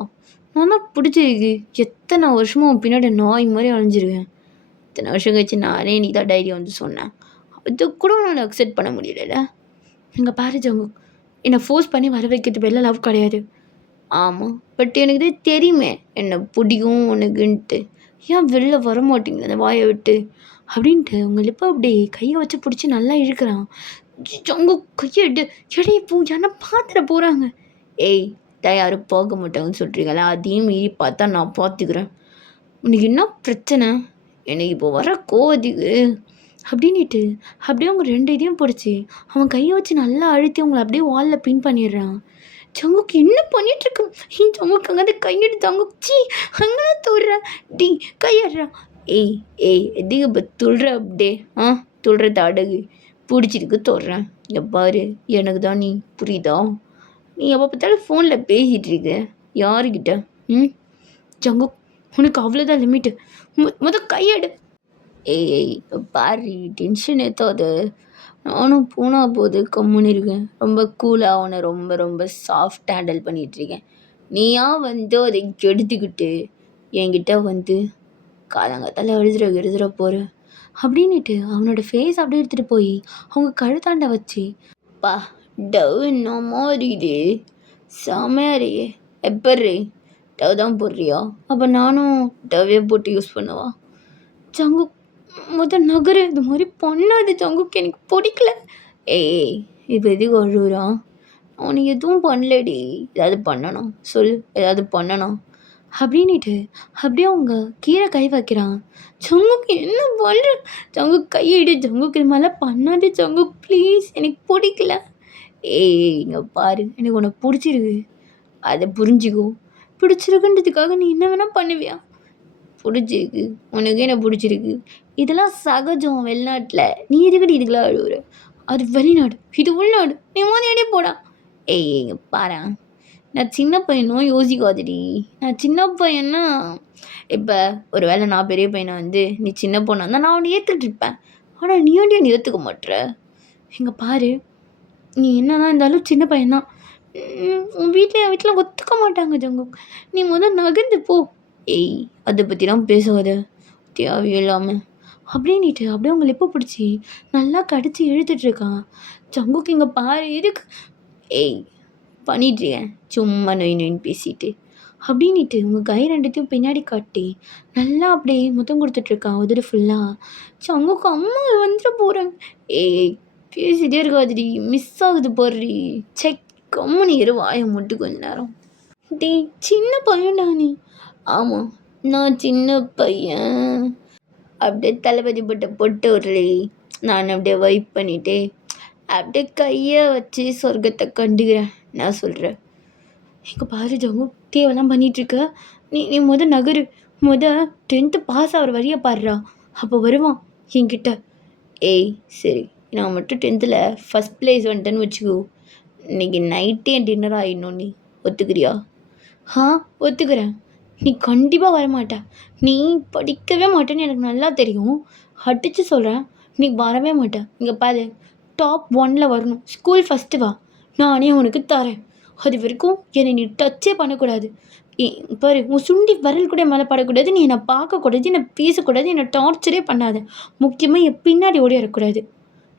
நான் தான் பிடிச்சிருக்கு, எத்தனை வருஷமும் உன் பின்னாடி நாய் மாதிரி அழிஞ்சிருக்கேன். இத்தனை வருஷம் கழிச்சு நானே நீ தான் டைரி வந்து சொன்னேன், அது கூட உன்னால் அக்செப்ட் பண்ண முடியல. இங்கே பாரு ஜங்கு, என்னை ஃபோர்ஸ் பண்ணி வர வைக்கிறது வெளில லவ் கிடையாது. ஆமாம், பட் எனக்கு இது தெரியுமே என்ன பிடிக்கும் உனக்குன்ட்டு, ஏன் வெளில வர மாட்டேங்குது அந்த வாயை விட்டு அப்படின்ட்டு அவங்க லிப்பை அப்படி கையை வச்சு பிடிச்சி நல்லா இழுக்கிறான். ஜங்கு கையை எடு எடே போ யாரா பார்த்துட போகிறாங்க. ஏய் யாரும் போக மாட்டாங்கன்னு சொல்கிறீங்களா? அதையும் மீறி பார்த்தா நான் பார்த்துக்கிறேன். உனக்கு என்ன பிரச்சனை? எனக்கு இப்போ வர கோவத்துக்கு அப்படின்னுட்டு அப்படியே அவங்க 2 இதையும் பிடிச்சி அவன் கையை வச்சு நல்லா அழுத்தி அவங்கள அப்படியே வாலில் பின் பண்ணிடுறான். ஜங்குக்கு என்ன பண்ணிட்டுருக்கு? ஜங்குக்கு அங்கே கையெடு ஜங்குச்சி அங்கே தொடுற டி கையாடுறா. ஏய் ஏய் எதுக்கு இப்போ துள்ளுற அப்படியே துள்ளுறது அடகு பிடிச்சிருக்கு தொடுறேன். இங்கே பாரு எனக்கு தான் நீ புரியுதா? நீ எப்போ பார்த்தாலும் ஃபோனில் பேசிகிட்டு இருக்க யாருக்கிட்ட? ஜங்கு உனக்கு அவ்வளோதான் லிமிட்டு. கையெடு. ஏய் பாரு டென்ஷன் ஏற்றாத. நானும் போனால் போது கம்முன்னு இருக்கேன். ரொம்ப கூலாக அவனை ரொம்ப ரொம்ப சாஃப்ட் ஹேண்டில் பண்ணிகிட்ருக்கேன். நீயா வந்து அதை எடுத்துக்கிட்டு என்கிட்ட வந்து காலங்காத்தால எழுதுற போகிற அப்படின்னுட்டு அவனோட ஃபேஸ் அப்படியே எடுத்துகிட்டு போய் அவங்க கழுத்தாண்ட வச்சு பா டவ் என்ன மாறிது செமையாரியே எப்பட்ரி டவ் தான் போடுறியா? அப்போ நானும் டவ்வே போட்டு யூஸ் பண்ணுவா? ஜங்கு நகரு இது மாதிரி பண்ணாது ஜங்குக்கு எனக்கு பிடிக்கல. ஏய் இப்போ எதுக்கு அழுகுறான்? அவனுக்கு எதுவும் பண்ணலடி. ஏதாவது பண்ணணும் சொல், ஏதாவது பண்ணணும் அப்படின்னுட்டு அப்படியே அவங்க கீழே கை வைக்கிறான். ஜங்குக்கு என்ன பண்ணுற? ஜங்கு கையிடு. ஜங்குக்கு இது மாதிரிலாம் பண்ணாது ஜங்கு ப்ளீஸ், எனக்கு பிடிக்கல. ஏய் இங்கே பாரு, எனக்கு உன்னை பிடிச்சிருக்கு, அதை புரிஞ்சுக்கோ. பிடிச்சிருக்குன்றதுக்காக நீ என்ன வேணால் பண்ணுவியா? பிடிச்சிருக்கு, உனக்கு என்ன பிடிச்சிருக்கு? இதெல்லாம் சகஜம் வெளிநாட்டில். நீ எதுக்கடி இதுக்கெல்லாம் அழுகுற? அது வெளிநாடு, இது உள்நாடு. நீ மோதியாடி போடா. ஏய் இங்கே பாரு, நான் சின்ன பையனும் யோசிக்காதடி. நான் சின்ன பையன்னா இப்போ ஒரு வேளை நான் பெரிய பையனை வந்து நீ சின்ன பொண்ணா இருந்தால் நான் அவனை ஏற்றுக்கிட்டு இருப்பேன். ஆனால் நீ வண்டி நீ ஏற்றுக்க மாட்டுற. இங்கே பாரு, நீ என்னதான் இருந்தாலும் சின்ன பையன்தான். உன் வீட்டில் ஒத்துக்க மாட்டாங்க ஜங்கு. நீ நகர்ந்து போ. ஏய் அதை பற்றிலாம் பேசாத தேவையில்லாமல் அப்படின்ட்டு அப்படியே அவங்க லிப்பை பிடிச்சி நல்லா கடிச்சு இழுத்துட்ருக்கான். ஜங்குக்கு இங்கே பாரு எதுக்கு? ஏய் பண்ணிட்டுருக்கேன் சும்மா நொயின்னு பேசிட்டு அப்படின்ட்டு உங்கள் கை 2த்தையும் பின்னாடி காட்டி நல்லா அப்படியே முத்தம் கொடுத்துட்ருக்கான் உதடு ஃபுல்லாக. ஜங்குக்கு அம்மா வந்துட போகிறாங்க. ஏய் பேசிட்டே இருக்காதுடி, மிஸ் ஆகுது போடுறி. செக் கம்முனு இரு, வாயை மட்டும் கொஞ்ச நேரம். டே சின்ன பையன்டா நீ. ஆமாம் நான் சின்ன பையன். அப்படியே தளபதி போட்டு விட்றி. நான் அப்படியே வைப் பண்ணிவிட்டு அப்படியே கையை வச்சு சொர்க்கத்தை கண்டுக்கிறேன். நான் சொல்கிறேன். எங்கே பாரு ஜங்கு தேவைலாம் பண்ணிகிட்ருக்க. நீ நீ நகரு. 10th பாஸ் ஆகிற வழியை பாடுறா, அப்போ வருவான் என்கிட்ட. ஏய் சரி, நான் மட்டும் 10th ஃபஸ்ட் ப்ளேஸ் வந்துட்டேன்னு வச்சுக்கோ, இன்றைக்கி நைட்டே என் டின்னர் ஆகிடணும். நீ ஒத்துக்கிறியா? ஒத்துக்கிறேன். நீ கண்டிப்பாக வரமாட்ட. நீ படிக்கவே மாட்டேன்னு எனக்கு நல்லா தெரியும். அடித்து சொல்கிறேன், நீ வரவே மாட்டேன். இங்கே பாரு, டாப் 1 வரணும். ஸ்கூல் ஃபஸ்ட்டு வா, நானே உனக்கு தரேன். அது வரைக்கும் என்னை நீ டச்சே பண்ணக்கூடாது. பாரு, உன் சுண்டி விரல் கூட மேலே படக்கூடாது. நீ என்னை பார்க்கக்கூடாது, என்னை பேசக்கூடாது, என்னை டார்ச்சரே பண்ணாத. முக்கியமாக என் பின்னாடி ஓடி வரக்கூடாது.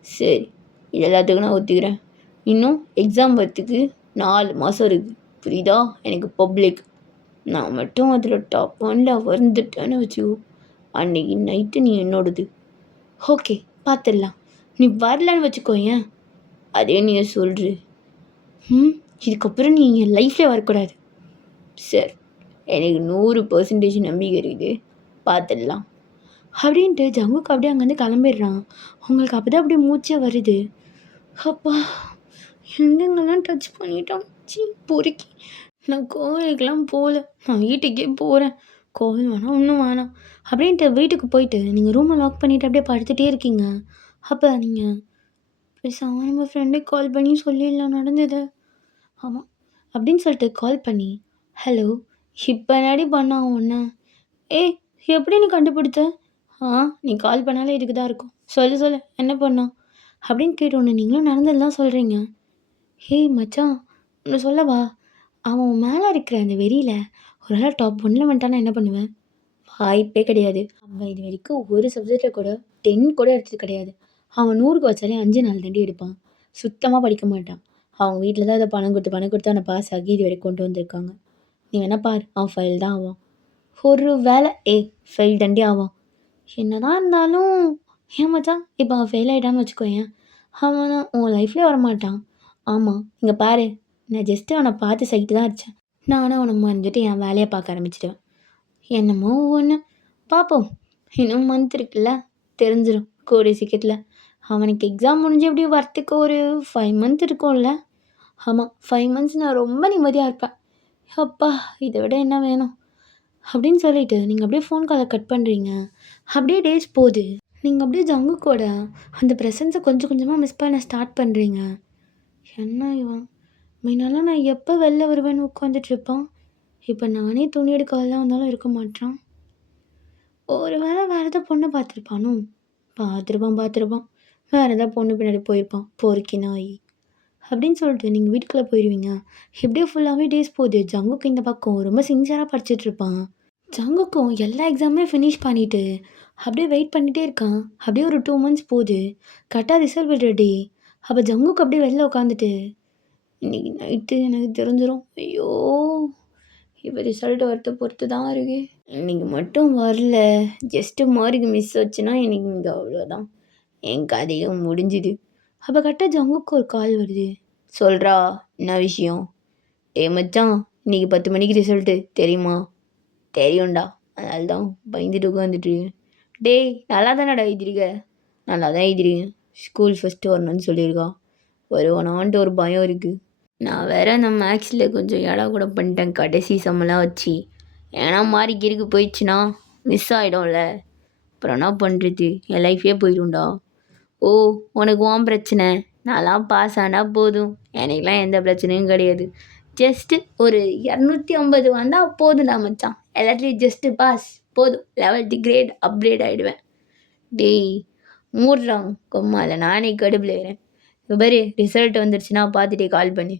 சரி, இது எல்லாத்துக்கும் நான் ஒத்துக்கிறேன். இன்னும் எக்ஸாம் வரத்துக்கு 4 மாதம் இருக்குது, புரியுதா? எனக்கு பப்ளிக். நான் மட்டும் அதில் டாப் 1 வந்துட்டேன்னு வச்சுக்கோ, அன்றைக்கி நைட்டு நீ என்னோடது. ஓகே பார்த்துடலாம். நீ வரலன்னு வச்சுக்கோ, ஏன் அதே நீ சொல்கிற. இதுக்கப்புறம் நீ என் லைஃப்லேயே வரக்கூடாது. சரி, எனக்கு 100% நம்பிக்கை இருக்குது, பார்த்துடலாம் அப்படின்ட்டு ஜங்குக்கு அப்படியே அங்கேருந்து கிளம்பிடுறான். அவங்களுக்கு அப்போ தான் அப்படியே மூச்சே வருது. அப்பா எங்கெங்கெல்லாம் டச் பண்ணிட்டான். பொறுக்கி நான் கோவிலுக்கெல்லாம் போகல, நான் வீட்டுக்கே போகிறேன். கோவில் வேணாம் ஒன்றும் வேணாம் அப்படின்ட்டு வீட்டுக்கு போயிட்டு நீங்கள் ரூமை லாக் பண்ணிவிட்டு அப்படியே படுத்துகிட்டே இருக்கீங்க. அப்போ நீங்கள் பேசாமல் நம்ம ஃப்ரெண்டுக்கு கால் பண்ணி சொல்லிடலாம் நடந்தது. ஆமாம் அப்படின்னு சொல்லிட்டு கால் பண்ணி, ஹலோ இப்போ என்னடி பண்ணான் ஒன்று? ஏய் எப்படி நீ கண்டுபிடிச்ச? நீ கால் பண்ணாலே இதுக்கு தான் இருக்கும். சொல்லு என்ன பண்ணான் அப்படின்னு கேட்டோன்னு நீங்களும் நடந்ததுலாம் சொல்கிறீங்க. ஹேய் மச்சான், ஒன்று சொல்லவா? அவன் மேலே இருக்கிற அந்த வெறியில் ஒரு வேளை டாப் 1 வந்துட்டானா என்ன பண்ணுவேன்? வாய்ப்பே கிடையாது. அவன் இது வரைக்கும் ஒரு சப்ஜெக்டில் கூட 10 கூட எடுத்தது கிடையாது. அவன் 100க்கு வச்சாலே 5 நாள் தாண்டி எடுப்பான். சுத்தமாக படிக்க மாட்டான். அவங்க வீட்டில் தான் அதை பணம் கொடுத்து அவனை பாஸ் ஆகி இது வரைக்கும் கொண்டு வந்திருக்காங்க. நீ வேணா பார், அவன் ஃபைல் தான் ஆவான். ஒரு வேளை ஃபெயில் தாண்டி ஆவான். என்னதான் இருந்தாலும் ஏன் மச்சான் இப்போ அவன் ஃபெயில் ஆகிட்டான்னு வச்சுக்கோயேன், அவன் உன் லைஃப்லேயே வரமாட்டான். ஆமாம் இங்கே பாரு, நான் ஜஸ்ட்டு அவனை பார்த்து சைட்டு தான் அடித்தேன். நானும் அவனை மறந்துட்டு என் வேலையை பார்க்க ஆரம்பிச்சிடுவேன். என்னமோ ஒன்று பார்ப்போம். இன்னும் மந்த் இருக்குல்ல, தெரிஞ்சிடும் கூடிய சீக்கிரத்தில். அவனுக்கு எக்ஸாம் முடிஞ்சு எப்படியும் வரத்துக்கு ஒரு 5 மந்த் இருக்கும்ல. ஆமாம் 5 மந்த்ஸ் நான் ரொம்ப நிம்மதியாக இருப்பேன். அப்பா இதை விட என்ன வேணும் அப்படின்னு சொல்லிட்டு நீங்கள் அப்படியே ஃபோன் காலை கட் பண்ணுறீங்க. அப்படியே டேஸ் போகுது. நீங்கள் அப்படியே ஜங்குக்கோட அந்த ப்ரெசன்ஸை கொஞ்சம் கொஞ்சமாக மிஸ் பண்ண ஸ்டார்ட் பண்ணுறீங்க. என்ன இவன் முன்னெல்லாம் நான் எப்போ வெளில வருவேன்னு உட்காந்துட்ருப்பான், இப்போ நானே துணி எடுக்க வரலாம் வந்தாலும் இருக்க மாட்டான். ஒரு வேளை வேறு எதாவது பொண்ணை பார்த்துருப்பானோ? பார்த்துருப்பான். வேறு எதாவது பொண்ணு பின்னாடி போயிருப்பான், பொறுக்கி நாய் அப்படின்னு சொல்லிட்டு நீங்கள் வீட்டுக்குள்ளே போயிடுவீங்க. இப்படியே ஃபுல்லாகவே டேஸ் போகுது. ஜங்குக்கு இந்த பக்கம் ரொம்ப சின்சியராக படிச்சிட்ருப்பான். ஜங்குக்கும் எல்லா எக்ஸாமே ஃபினிஷ் பண்ணிவிட்டு அப்படியே வெயிட் பண்ணிகிட்டே இருக்கான். அப்படியே ஒரு 2 மந்த்ஸ் போகுது. கரெக்டாக ரிசல்ட் விடுற டே. அப்போ ஜங்குக்கு அப்படியே வெளில உட்காந்துட்டு இன்றைக்கி நைட்டு எனக்கு தெரிஞ்சிடும். ஐயோ இப்போ ரிசல்ட் வரத்தை பொறுத்து தான் இருக்கு. இன்றைக்கி மட்டும் வரல, ஜஸ்ட்டு மார்க் மிஸ் ஆச்சுன்னா இன்றைக்கி இங்கே அவ்வளோதான், என் கதையும் முடிஞ்சுது. அப்போ கரெக்டாக ஜங்குக்கு ஒரு கால் வருது. சொல்கிறா என்ன விஷயம்? மச்சான் இன்றைக்கி 10 மணிக்கு ரிசல்ட்டு தெரியுமா? தெரியும்டா, அதனால தான் பயந்துட்டு உட்காந்துட்டு. டேய் நல்லா தானடா எழுதிருக்க? நல்லா தான் எழுதிருக்கேன். ஸ்கூல் ஃபஸ்ட்டு வரணும்னு சொல்லியிருக்கா. வருவானான்ட்டு ஒரு பயம் இருக்குது. நான் வேற அந்த மேக்ஸில் கொஞ்சம் எடா கூட பண்ணிட்டேன் கடைசி சம்மெல்லாம் வச்சு. ஏன்னா மார்க் இருக்கு போயிடுச்சுன்னா மிஸ் ஆகிடும்ல, அப்புறம் என்ன பண்ணுறது, என் லைஃபே போயிடும்டா. ஓ உனக்கு உன் பிரச்சனை, நான்லாம் பாஸ் ஆனால் போதும், எனக்குலாம் எந்த பிரச்சனையும் கிடையாது. ஜஸ்ட்டு ஒரு 250 வந்தால் போதும்டா மச்சான், எல்லாத்துலேயும் ஜஸ்ட்டு பாஸ் போதும், 11th கிரேட் அப்கிரேட் ஆகிடுவேன். டேய் மூடுறான் கொம்மால, நானே கடுப்பில் இருக்கிறேன். பாரு ரிசல்ட் வந்துடுச்சுன்னா பார்த்துட்டே கால் பண்ணு,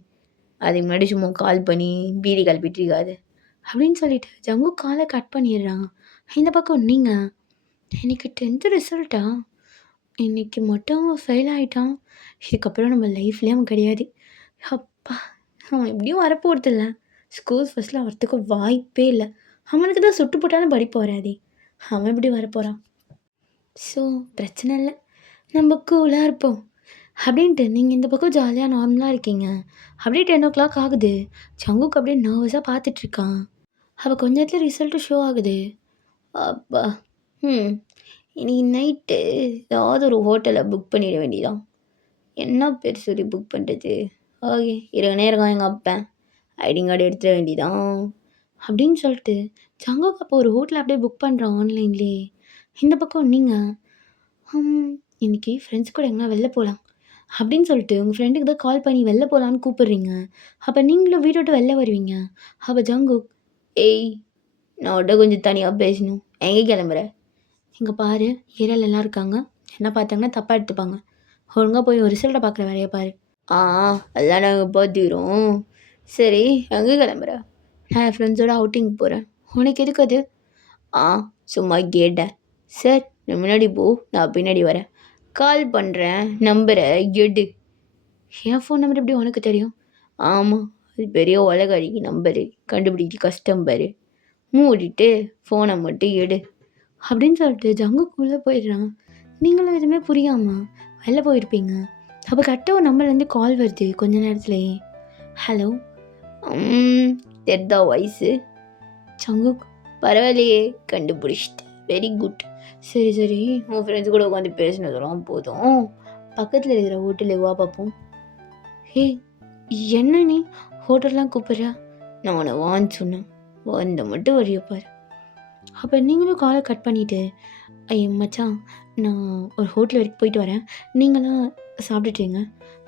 அதுக்கு முன்னாடி சும்மா கால் பண்ணி பீதி கிளப்பிட்டு இருக்காது அப்படின்னு சொல்லிட்டு ஜங்கு காலை கட் பண்ணிடுறான். இந்த பக்கம் நீங்கள் இன்னைக்கு 10th ரிசல்ட்டா, இன்னைக்கு மட்டும் அவன் ஃபெயில் ஆகிட்டான், இதுக்கப்புறம் நம்ம லைஃப்லேயே அவன் கிடையாது. அப்பா அவன் எப்படியும் வரப்போகிறதில்ல, ஸ்கூல் ஃபஸ்ட்டில் வரத்துக்கு வாய்ப்பே இல்லை. அவனுக்கு தான் சுட்டு போட்டாலும் படிப்பு வராதே, அவன் எப்படி வரப்போகிறான்? ஸோ பிரச்சனை இல்லை, நம்ம கூலாக இருப்போம் அப்படின்ட்டு நீங்கள் இந்த பக்கம் ஜாலியாக நார்மலாக இருக்கீங்க. அப்படியே 10 o'clock ஆகுது. ஜங்குக்கு அப்படியே நர்வஸாக பார்த்துட்ருக்கான். அப்போ கொஞ்ச நேரத்தில் ரிசல்ட்டு ஷோ ஆகுது. அப்பா இன்னைக்கு நைட்டு ஏதாவது ஒரு ஹோட்டலை புக் பண்ணிட வேண்டியதான். என்ன பேர் சொல்லி புக் பண்ணுறது? ஓகே இருக்க நேரம் எங்கள் அப்பன் ஐடி கார்டு எடுத்துட வேண்டியதான் அப்படின்னு சொல்லிட்டு ஜங்குக்கு அப்போ ஒரு ஹோட்டலை அப்படியே புக் பண்ணுறான் ஆன்லைன்லேயே. இந்த பக்கம் நீங்கள் இன்றைக்கி ஃப்ரெண்ட்ஸ் கூட எங்கன்னா வெளில போகலாம் அப்படின்னு சொல்லிட்டு உங்கள் ஃப்ரெண்டுக்கு தான் கால் பண்ணி வெளில போகலான்னு கூப்பிட்றீங்க. அப்போ நீங்களும் வீட்டை விட்டு வெளில வருவீங்க. அப்போ ஜங்கு நான் விட கொஞ்சம் தனியாக பேசணும், எங்கே கிளம்புற? இங்கே பாரு ஏரியாவில் எல்லாம் இருக்காங்க, என்ன பார்த்தாங்கன்னா தப்பாக எடுத்துப்பாங்க, ஒழுங்காக போய் ஒரு ரிசல்ட்டை பார்க்குற வேலையை பாரு. அதெல்லாம் நாங்கள் பார்த்துக்கிறோம். சரி எங்கே கிளம்புற? நான் என் ஃப்ரெண்ட்ஸோட அவுட்டிங் போகிறேன். உனக்கு எதுக்கு அது? சும்மா கேட்டேன். சார் நான் முன்னாடி போ, நான் பின்னாடி வரேன், கால் பண்ணுறேன், நம்பரை எடு. என் ஃபோன் நம்பர் எப்படி உனக்கு தெரியும்? ஆமாம் அது பெரிய உலக அழகி நம்பரு, கண்டுபிடிக்க கஷ்டம் பாரு, மூடிட்டு ஃபோனை மட்டும் எடு அப்படின்னு சொல்லிட்டு ஜங்குக்குள்ளே போயிடுறான். நீங்களும் எதுவுமே புரியாமல் வெளில போயிருப்பீங்க. அப்போ கரெக்டாக ஒரு நம்பர்லேருந்து கால் வருது கொஞ்ச நேரத்துலேயே. ஹலோ தெரிதா வயசு? ஜங்குக் பரவாயில்லையே கண்டுபிடிச்சிட்டு, வெரி குட். சரி உன் ஃப்ரெண்ட்ஸ் கூட உட்காந்து பேசினதெல்லாம் போதும், பக்கத்தில் இருக்கிற ஹோட்டலுக்கு வா பார்ப்போம். என்ன நீ ஹோட்டல்லாம் கூப்பிட்ற? நான் உன்னை வான்னு சொன்னேன், வந்த மட்டும் வழியப்பார். அப்போ நீங்களும் காலை கட் பண்ணிவிட்டு மச்சான் நான் ஒரு ஹோட்டல் வரைக்கும் போயிட்டு வரேன், நீங்களாம் சாப்பிட்டுட்டீங்க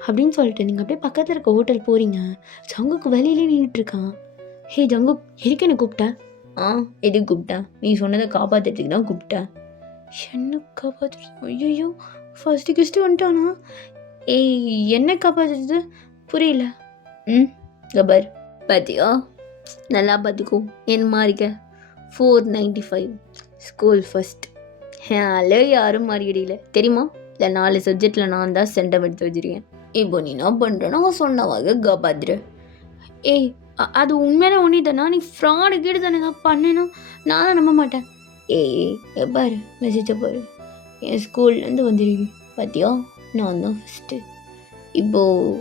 அப்படின்னு சொல்லிட்டு நீங்கள் அப்படியே பக்கத்தில் இருக்க ஹோட்டல் போகிறீங்க. ஜங்குக்கு வெளியிலே நின்றுட்டுருக்கான். ஜங்கு எதுக்கு என்ன கூப்பிட்டேன்? எதுக்கு கூப்பிட்டேன்? நீ சொன்னதை காப்பாற்றுறதுக்கு தான் கூப்பிட்டேன். என்ன காப்பாற்றுறது? ஐயோ ஃபஸ்ட்டு கிஸ்ட்டு வந்துட்டானா? என்ன காப்பாற்றுறது புரியல. கபர் பார்த்தியா, நல்லா பார்த்துக்கோ, என்னமா இருக்க? 495 ஸ்கூல் ஃபஸ்ட். ஹலோ யாரும் மாறியடியில் தெரியுமா? இல்லை 4 சப்ஜெக்டில் நான் தான் சென்டம் எடுத்து வச்சுருக்கேன். இப்போ நீ என்ன பண்ணுறேன்னா சொன்னவாக காப்பாத்துற. அது உண்மையிலே உன்னிதானா? நீ ஃப்ராடு கீடு தானே நான் பண்ணேன்னா நான் தான் நம்ப மாட்டேன். பாரு மெசேஜை பாரு. என் ஸ்கூல்லேருந்து வந்துருக்கு பார்த்தியா? நான் தான் ஃபஸ்ட்டு. இப்போது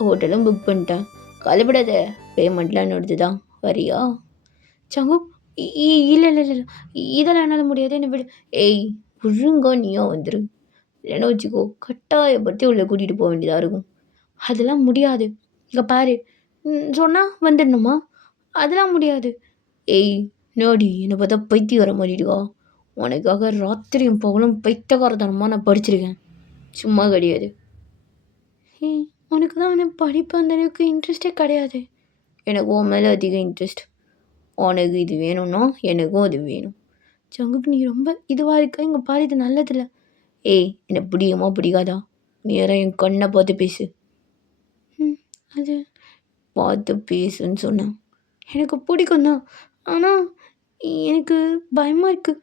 ஹோட்டலும் புக் பண்ணிட்டேன். கவலைப்படாத, பேமெண்ட்லாம் என்னோடது தான். வரியா? சங்கு இல்லை இல்லை இல்லை இதெல்லாம் என்னால் முடியாது, என்ன விடு. ஒழுங்கா நீயா வந்துரு, இல்லைன்னா வச்சுக்கோ கட்டாயப்படுத்தி உள்ள கூட்டிகிட்டு போக வேண்டியதாக இருக்கும். அதெல்லாம் முடியாது. இங்கே பாரு, சொன்னால் வந்துடணுமா? அதெல்லாம் முடியாது. நோடி என்னை பார்த்தா பைத்தியக்கார மாதிரி இருக்கா? உனக்காக ராத்திரியும் பகலும் பைத்தியக்காரத்தனமாக நான் படிச்சிருக்கேன், சும்மா கிடையாது. உனக்கு தான் எனக்கு படிப்பு அந்த அளவுக்கு இன்ட்ரெஸ்டே கிடையாது. எனக்கு உன் மேலே அதிக இன்ட்ரெஸ்ட். உனக்கு இது வேணும்னா எனக்கும் அது வேணும். சங்குக்கு நீ ரொம்ப இதுவாக இருக்கா? இங்கே பாரு, இது நல்லதில்ல. என்னை பிடிக்குமா பிடிக்காதா? நேராக என் கண்ணை பார்த்து பேசு. அது பார்த்து பேசுன்னு சொன்னேன். எனக்கு பிடிக்கும் தான், ஆனால் எனக்கு பயமாக இருக்குது.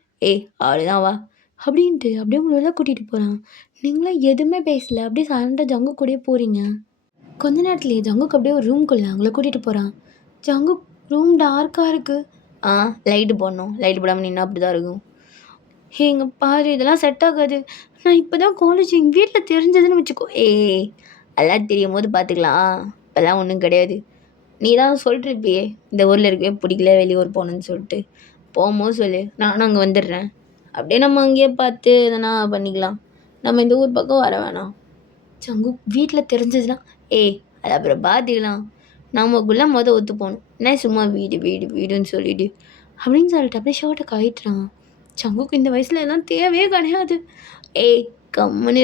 அவ்வளோதான் வா அப்படின்ட்டு அப்படியே உங்களை கூட்டிகிட்டு போகிறான். நீங்களாம் எதுவுமே பேசலை, அப்படியே சண்டை ஜங்கு கூடயே போகிறீங்க. கொஞ்ச நேரத்துலேயே ஜங்குக்கு அப்படியே ஒரு ரூம்குள்ளே அவங்கள கூட்டிகிட்டு போகிறான். ஜங்கு ரூம் டார்க்காக இருக்குது. லைட்டு போடணும், லைட்டு போடாமல் நின்னா அப்படி தான் இருக்கும். இங்கே பாரு, இதெல்லாம் செட் ஆகாது. நான் இப்போ தான் காலேஜ் எங்கள் வீட்டில் தெரிஞ்சதுன்னு வச்சுக்கோ. எல்லாம் தெரியும் போது பார்த்துக்கலாம், இப்போல்லாம் ஒன்றும் கிடையாது. நீ தான் சொல்லிட்டுருப்பியே இந்த ஊரில் இருக்கவே பிடிக்கல, வெளியூர் போகணுன்னு சொல்லிட்டு. போகும்போது சொல்லு, நானும் அங்கே வந்துடுறேன். அப்படியே நம்ம அங்கேயே பார்த்து எதனா பண்ணிக்கலாம். நம்ம இந்த ஊர் பக்கம் வர வேணாம். சங்கு வீட்டில் தெரிஞ்சதுன்னா அது அப்புறம் பார்த்துக்கலாம். நமக்குள்ளே ஒத்து போகணும். என்ன சும்மா வீடு வீடு வீடுன்னு சொல்லிட்டு அப்படின்னு சொல்லிட்டு அப்படியே ஷர்ட்டை கழிட்டுறான். சங்குக்கு இந்த வயசில் எல்லாம் தேவையே கிடையாது. கம்முனு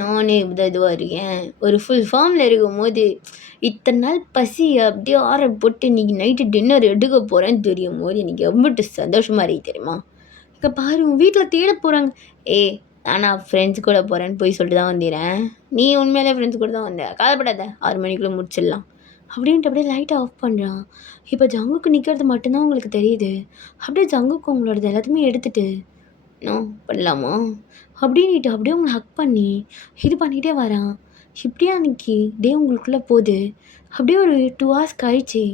நானே இதுவாக இருக்கேன். ஒரு ஃபுல் ஃபார்மில் இருக்கும் போது இத்தனை நாள் பசி அப்படியே ஆற போட்டு இன்றைக்கி நைட்டு டின்னர் எடுக்க போகிறேன்னு தெரியும் போது எனக்கு எம்பிட்டு சந்தோஷமாக இருக்கு தெரியுமா? இங்கே பாரு, உன் வீட்டில் தேட போகிறாங்க. நான் ஃப்ரெண்ட்ஸ் கூட போகிறேன்னு போய் சொல்லிட்டு தான் வந்துடுறேன். நீ உண்மையிலே ஃப்ரெண்ட்ஸ் கூட தான் வந்தேன், கவலைப்படாத, 6 மணிக்குள்ளே முடிச்சிடலாம் அப்படின்ட்டு அப்படியே லைட்டை ஆஃப் பண்ணுறான். இப்போ ஜங்குக்கு நிற்கிறது மட்டும்தான் உங்களுக்கு தெரியுது. அப்படியே ஜங்குக்கு உங்களோடது எல்லாத்தையுமே எடுத்துகிட்டு பண்ணலாமா அப்படின்ட்டு அப்படியே உங்களை ஹக் பண்ணி இது பண்ணிகிட்டே வரான். இப்படியே அன்றைக்கி டே உங்களுக்குள்ளே போகுது. அப்படியே ஒரு 2 hours கழிச்சு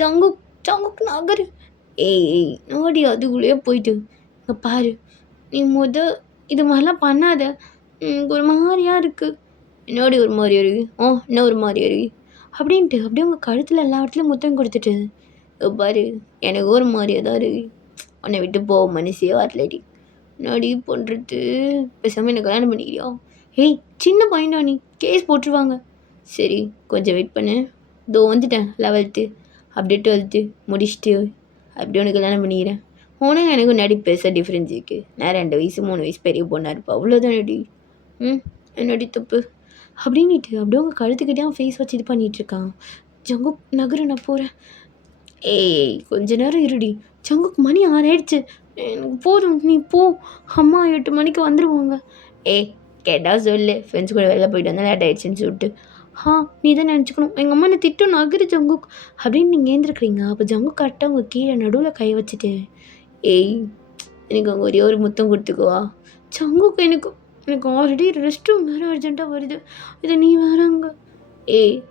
ஜங்குக்கு நகரு. நோடி அதுக்குள்ளேயே போயிட்டு இங்கே பாரு, நீ இது மாதிரிலாம் பண்ணாத, ஒரு மாதிரியாக இருக்குது. என்னோடி ஒரு மாதிரியா இருக்குது? என்ன ஒரு மாதிரியா இருக்குது அப்படின்ட்டு அப்படியே உங்கள் கழுத்தில் எல்லா இடத்துலையும் முத்தம் கொடுத்துட்டு பாரு, எனக்கு ஒரு மாதிரியா தான் இருக்குது. உன்னை விட்டு போக மனசே வரலடி. என்னடி பண்ணுறது? பேசாமல் என்ன கல்யாணம் பண்ணிக்கிறியா? சின்ன பையன்டா நீ, கேஸ் போட்டுருவாங்க. சரி கொஞ்சம் வெயிட் பண்ணு, இதோ வந்துட்டேன் 11th, அப்படியே 12th முடிச்சுட்டு அப்படியே உனக்கு கல்யாணம் பண்ணிக்கிறேன். உனக்கு எனக்கும் நடி பேச டிஃப்ரென்ஸ் இருக்குது. நான் 2 வயசு 3 வயசு பெரிய பொண்ணாக இருப்பா, அவ்வளோதான் நடி. என்னடி தப்பு அப்படின்ட்டு அப்படியே உங்கள் கழுத்துக்கிட்டே அவன் ஃபேஸ் வச்சு இது பண்ணிகிட்ருக்கான். ஜங்கு நகரு, நான் போகிறேன். கொஞ்ச நேரம் இருடி. ஜங்குக்கு மணி 6 ஆயிடுச்சு, எனக்கு போதும், நீ போ. அம்மா 8 மணிக்கு வந்துடுவாங்க. கேட்டால் சொல்லு, ஃப்ரெண்ட்ஸ் கூட வெளில போயிட்டு வந்தால் லேட் ஆகிடுச்சின்னு சொல்லிட்டு. நீ தான் நினச்சிக்கணும், எங்கள் அம்மா என்னை திட்டும் நகரு ஜங்குக் அப்படின்னு நீங்கள் ஏந்திருக்கிறீங்க. அப்போ ஜங்கு கரெக்டாக உங்கள் கீழே நடுவில் கை வச்சுட்டு எனக்கு அங்கே ஒரே ஒரு முத்தம் கொடுத்துக்குவா. ஜங்குக்கு எனக்கு ஆல்ரெடி ரெஸ்ட் ரூம் வேறு அர்ஜென்ட்டாக வருது, இதை நீ வேற அங்கே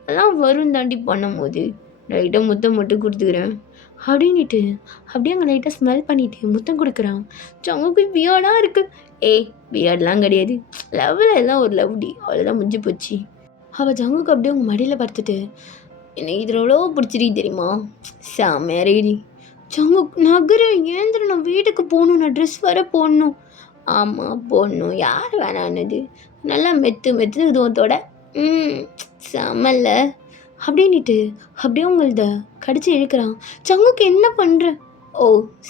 அதெல்லாம் வரும் தாண்டி பண்ணும்போது லைட்டாக முத்தம் மட்டும் கொடுத்துக்கிறேன் அப்படின்ட்டு அப்படியே அங்கே லைட்டாக ஸ்மெல் பண்ணிவிட்டு முத்தம் கொடுக்குறான். ஜங்குக்கு வியர்டாக இருக்குது. வியர்டெலாம் கிடையாது, லவ்வில் எல்லாம் ஒரு லவ்டி, அவ்வளோதான் முடிஞ்சு போச்சு. அவள் ஜங்குக்கு அப்படியே உங்கள் மடியில் படுத்துட்டு எனக்கு இதில் எவ்வளோ பிடிச்சிருக்கு தெரியுமா, செம்மேரி. ஜங்குக் நகரு, ஏந்திர, நான் வீட்டுக்கு போகணும், நான் ட்ரெஸ் வர போடணும். ஆமாம் போடணும், யார் வேணான்னது, நல்லா மெத்து இதுவத்தோட செம்மல்ல அப்படின்ட்டு அப்படியே உங்களத கடிச்சு இழுக்கிறான். ஜங்குக்கு என்ன பண்ணுற?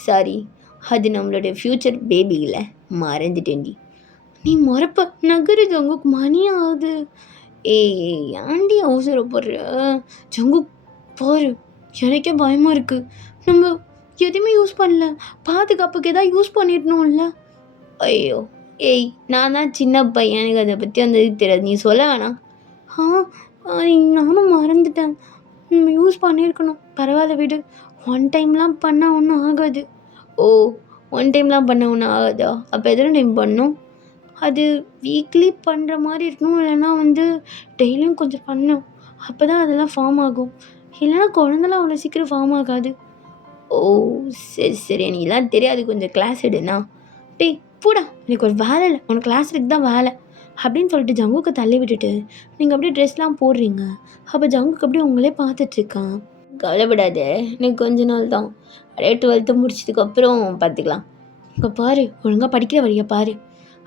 சாரி, அது நம்மளோட ஃப்யூச்சர் பேபி இல்லை, மறந்துட்டேன்டி. நீ மறப்ப நகரு ஜங்குக், மணி ஆகுது. ஏன்டி அவசரப்படுற? ஜங்குக் பாரு, எனக்கே பயமாக இருக்குது. நம்ம எதுவுமே யூஸ் பண்ணல, பாதுகாப்புக்கு எதாவது யூஸ் பண்ணிடணும்ல. ஐயோ நான் தான் சின்ன பையன், எனக்கு அதை பற்றி அந்த இது தெரியாது, நீ சொல்ல வேணாம். நானும் மறந்துட்டேன், நம்ம யூஸ் பண்ணியிருக்கணும். பரவாயில்ல விடு, 1 டைம்லாம் பண்ணால் ஒன்றும் ஆகாது. 1 டைம்லாம் பண்ண ஒன்றும் ஆகாதா? அப்போ எத்தனை டைம் பண்ணணும்? அது வீக்லி பண்ணுற மாதிரி இருக்கணும், இல்லைன்னா டெய்லியும் கொஞ்சம் பண்ணணும், அப்போ தான் அதெல்லாம் ஃபார்ம் ஆகும். இல்லைனா குழந்தலாம் அவ்வளோ சீக்கிரம் ஃபார்ம் ஆகாது. ஓ! சரி, சரி. எனக்கெல்லாம் தெரியாது. கொஞ்சம் கிளாஸ் எடுண்ணா. டேய் போடா! எனக்கு ஒரு வேலை இல்ல. உனக்கு கிளாஸ் எடுக்க தான் வேலை. அப்படின்னு சொல்லிட்டு ஜங்குக்க தள்ளி விட்டுட்டு, நீங்க அப்படியே ட்ரெஸ்லாம் போடுறீங்க. அப்ப ஜங்குக் அப்படியே உங்களே பார்த்துட்ருக்கான். கவலைப்படாத. இன்னும் கொஞ்ச நாள் தான். அப்படியே 12th முடிச்சதுக்கப்புறம் பார்த்துக்கலாம். இங்க பாரு, ஒழுங்கா படிக்கிற வழிய பாரு.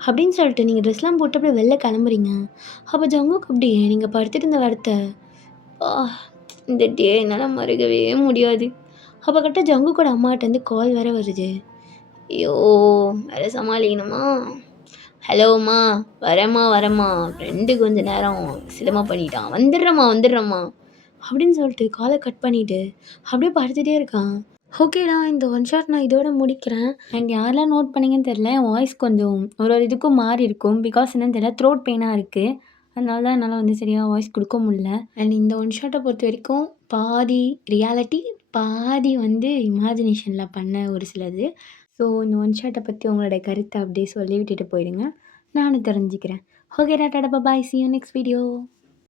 அப்படின்னு சொல்லிட்டு நீங்க ட்ரெஸ்லாம் போட்டு அப்படியே வெளில கிளம்புறீங்க. அப்ப ஜங்குக் அப்படியே நீங்க படுத்துட்டு இருந்த இடத்த, "அப்பா! இந்த டே என்னால மறக்கவே முடியாது." அப்ப கரெக்ட்டா ஜங்குக்கோட அம்மாட்டருந்து கால் வேற வருது. ஐயோ! வேற சமாளிக்கணுமா? ஹலோ அம்மா, வரேம்மா வரேம்மா. ஃப்ரெண்டு கொஞ்ச நேரம் சிலம்பம் பண்ணிட்டான். வந்துடுறேம்மா அப்படின்னு சொல்லிட்டு கால கட் பண்ணிட்டு, அப்படியே படுத்துட்டே இருக்கான். ஓகேடா, இந்த ஒன் ஷாட் நான் இதோட முடிக்கிறேன். அண்ட் யாரெல்லாம் நோட் பண்ணீங்கன்னு தெரியல. என் வாய்ஸ் கொஞ்சம் ஒரு ஒரு இதுக்கும் மாறி இருக்கும். பிகாஸ் என்னன்னு தெரியல, த்ரோட் பெயினா இருக்கு. அதனால தான் என்னால வந்து சரியா வாய்ஸ் குடுக்க முடியல. அண்ட் இந்த ஒன் ஷாட்ட பொறுத்தவரைக்கும் பாதி ரியாலிட்டி, பாதி வந்து இமேஜினேஷன்ல பண்ண ஒரு சிலது. ஸோ இந்த ஒன் ஷாட்ட பத்தி உங்களுடைய கருத்த அப்படியே சொல்லி விட்டுட்டு போயிடுங்க. நானும் தெரிஞ்சுக்கிறேன். ஓகேடா, tata, bye. See you next video.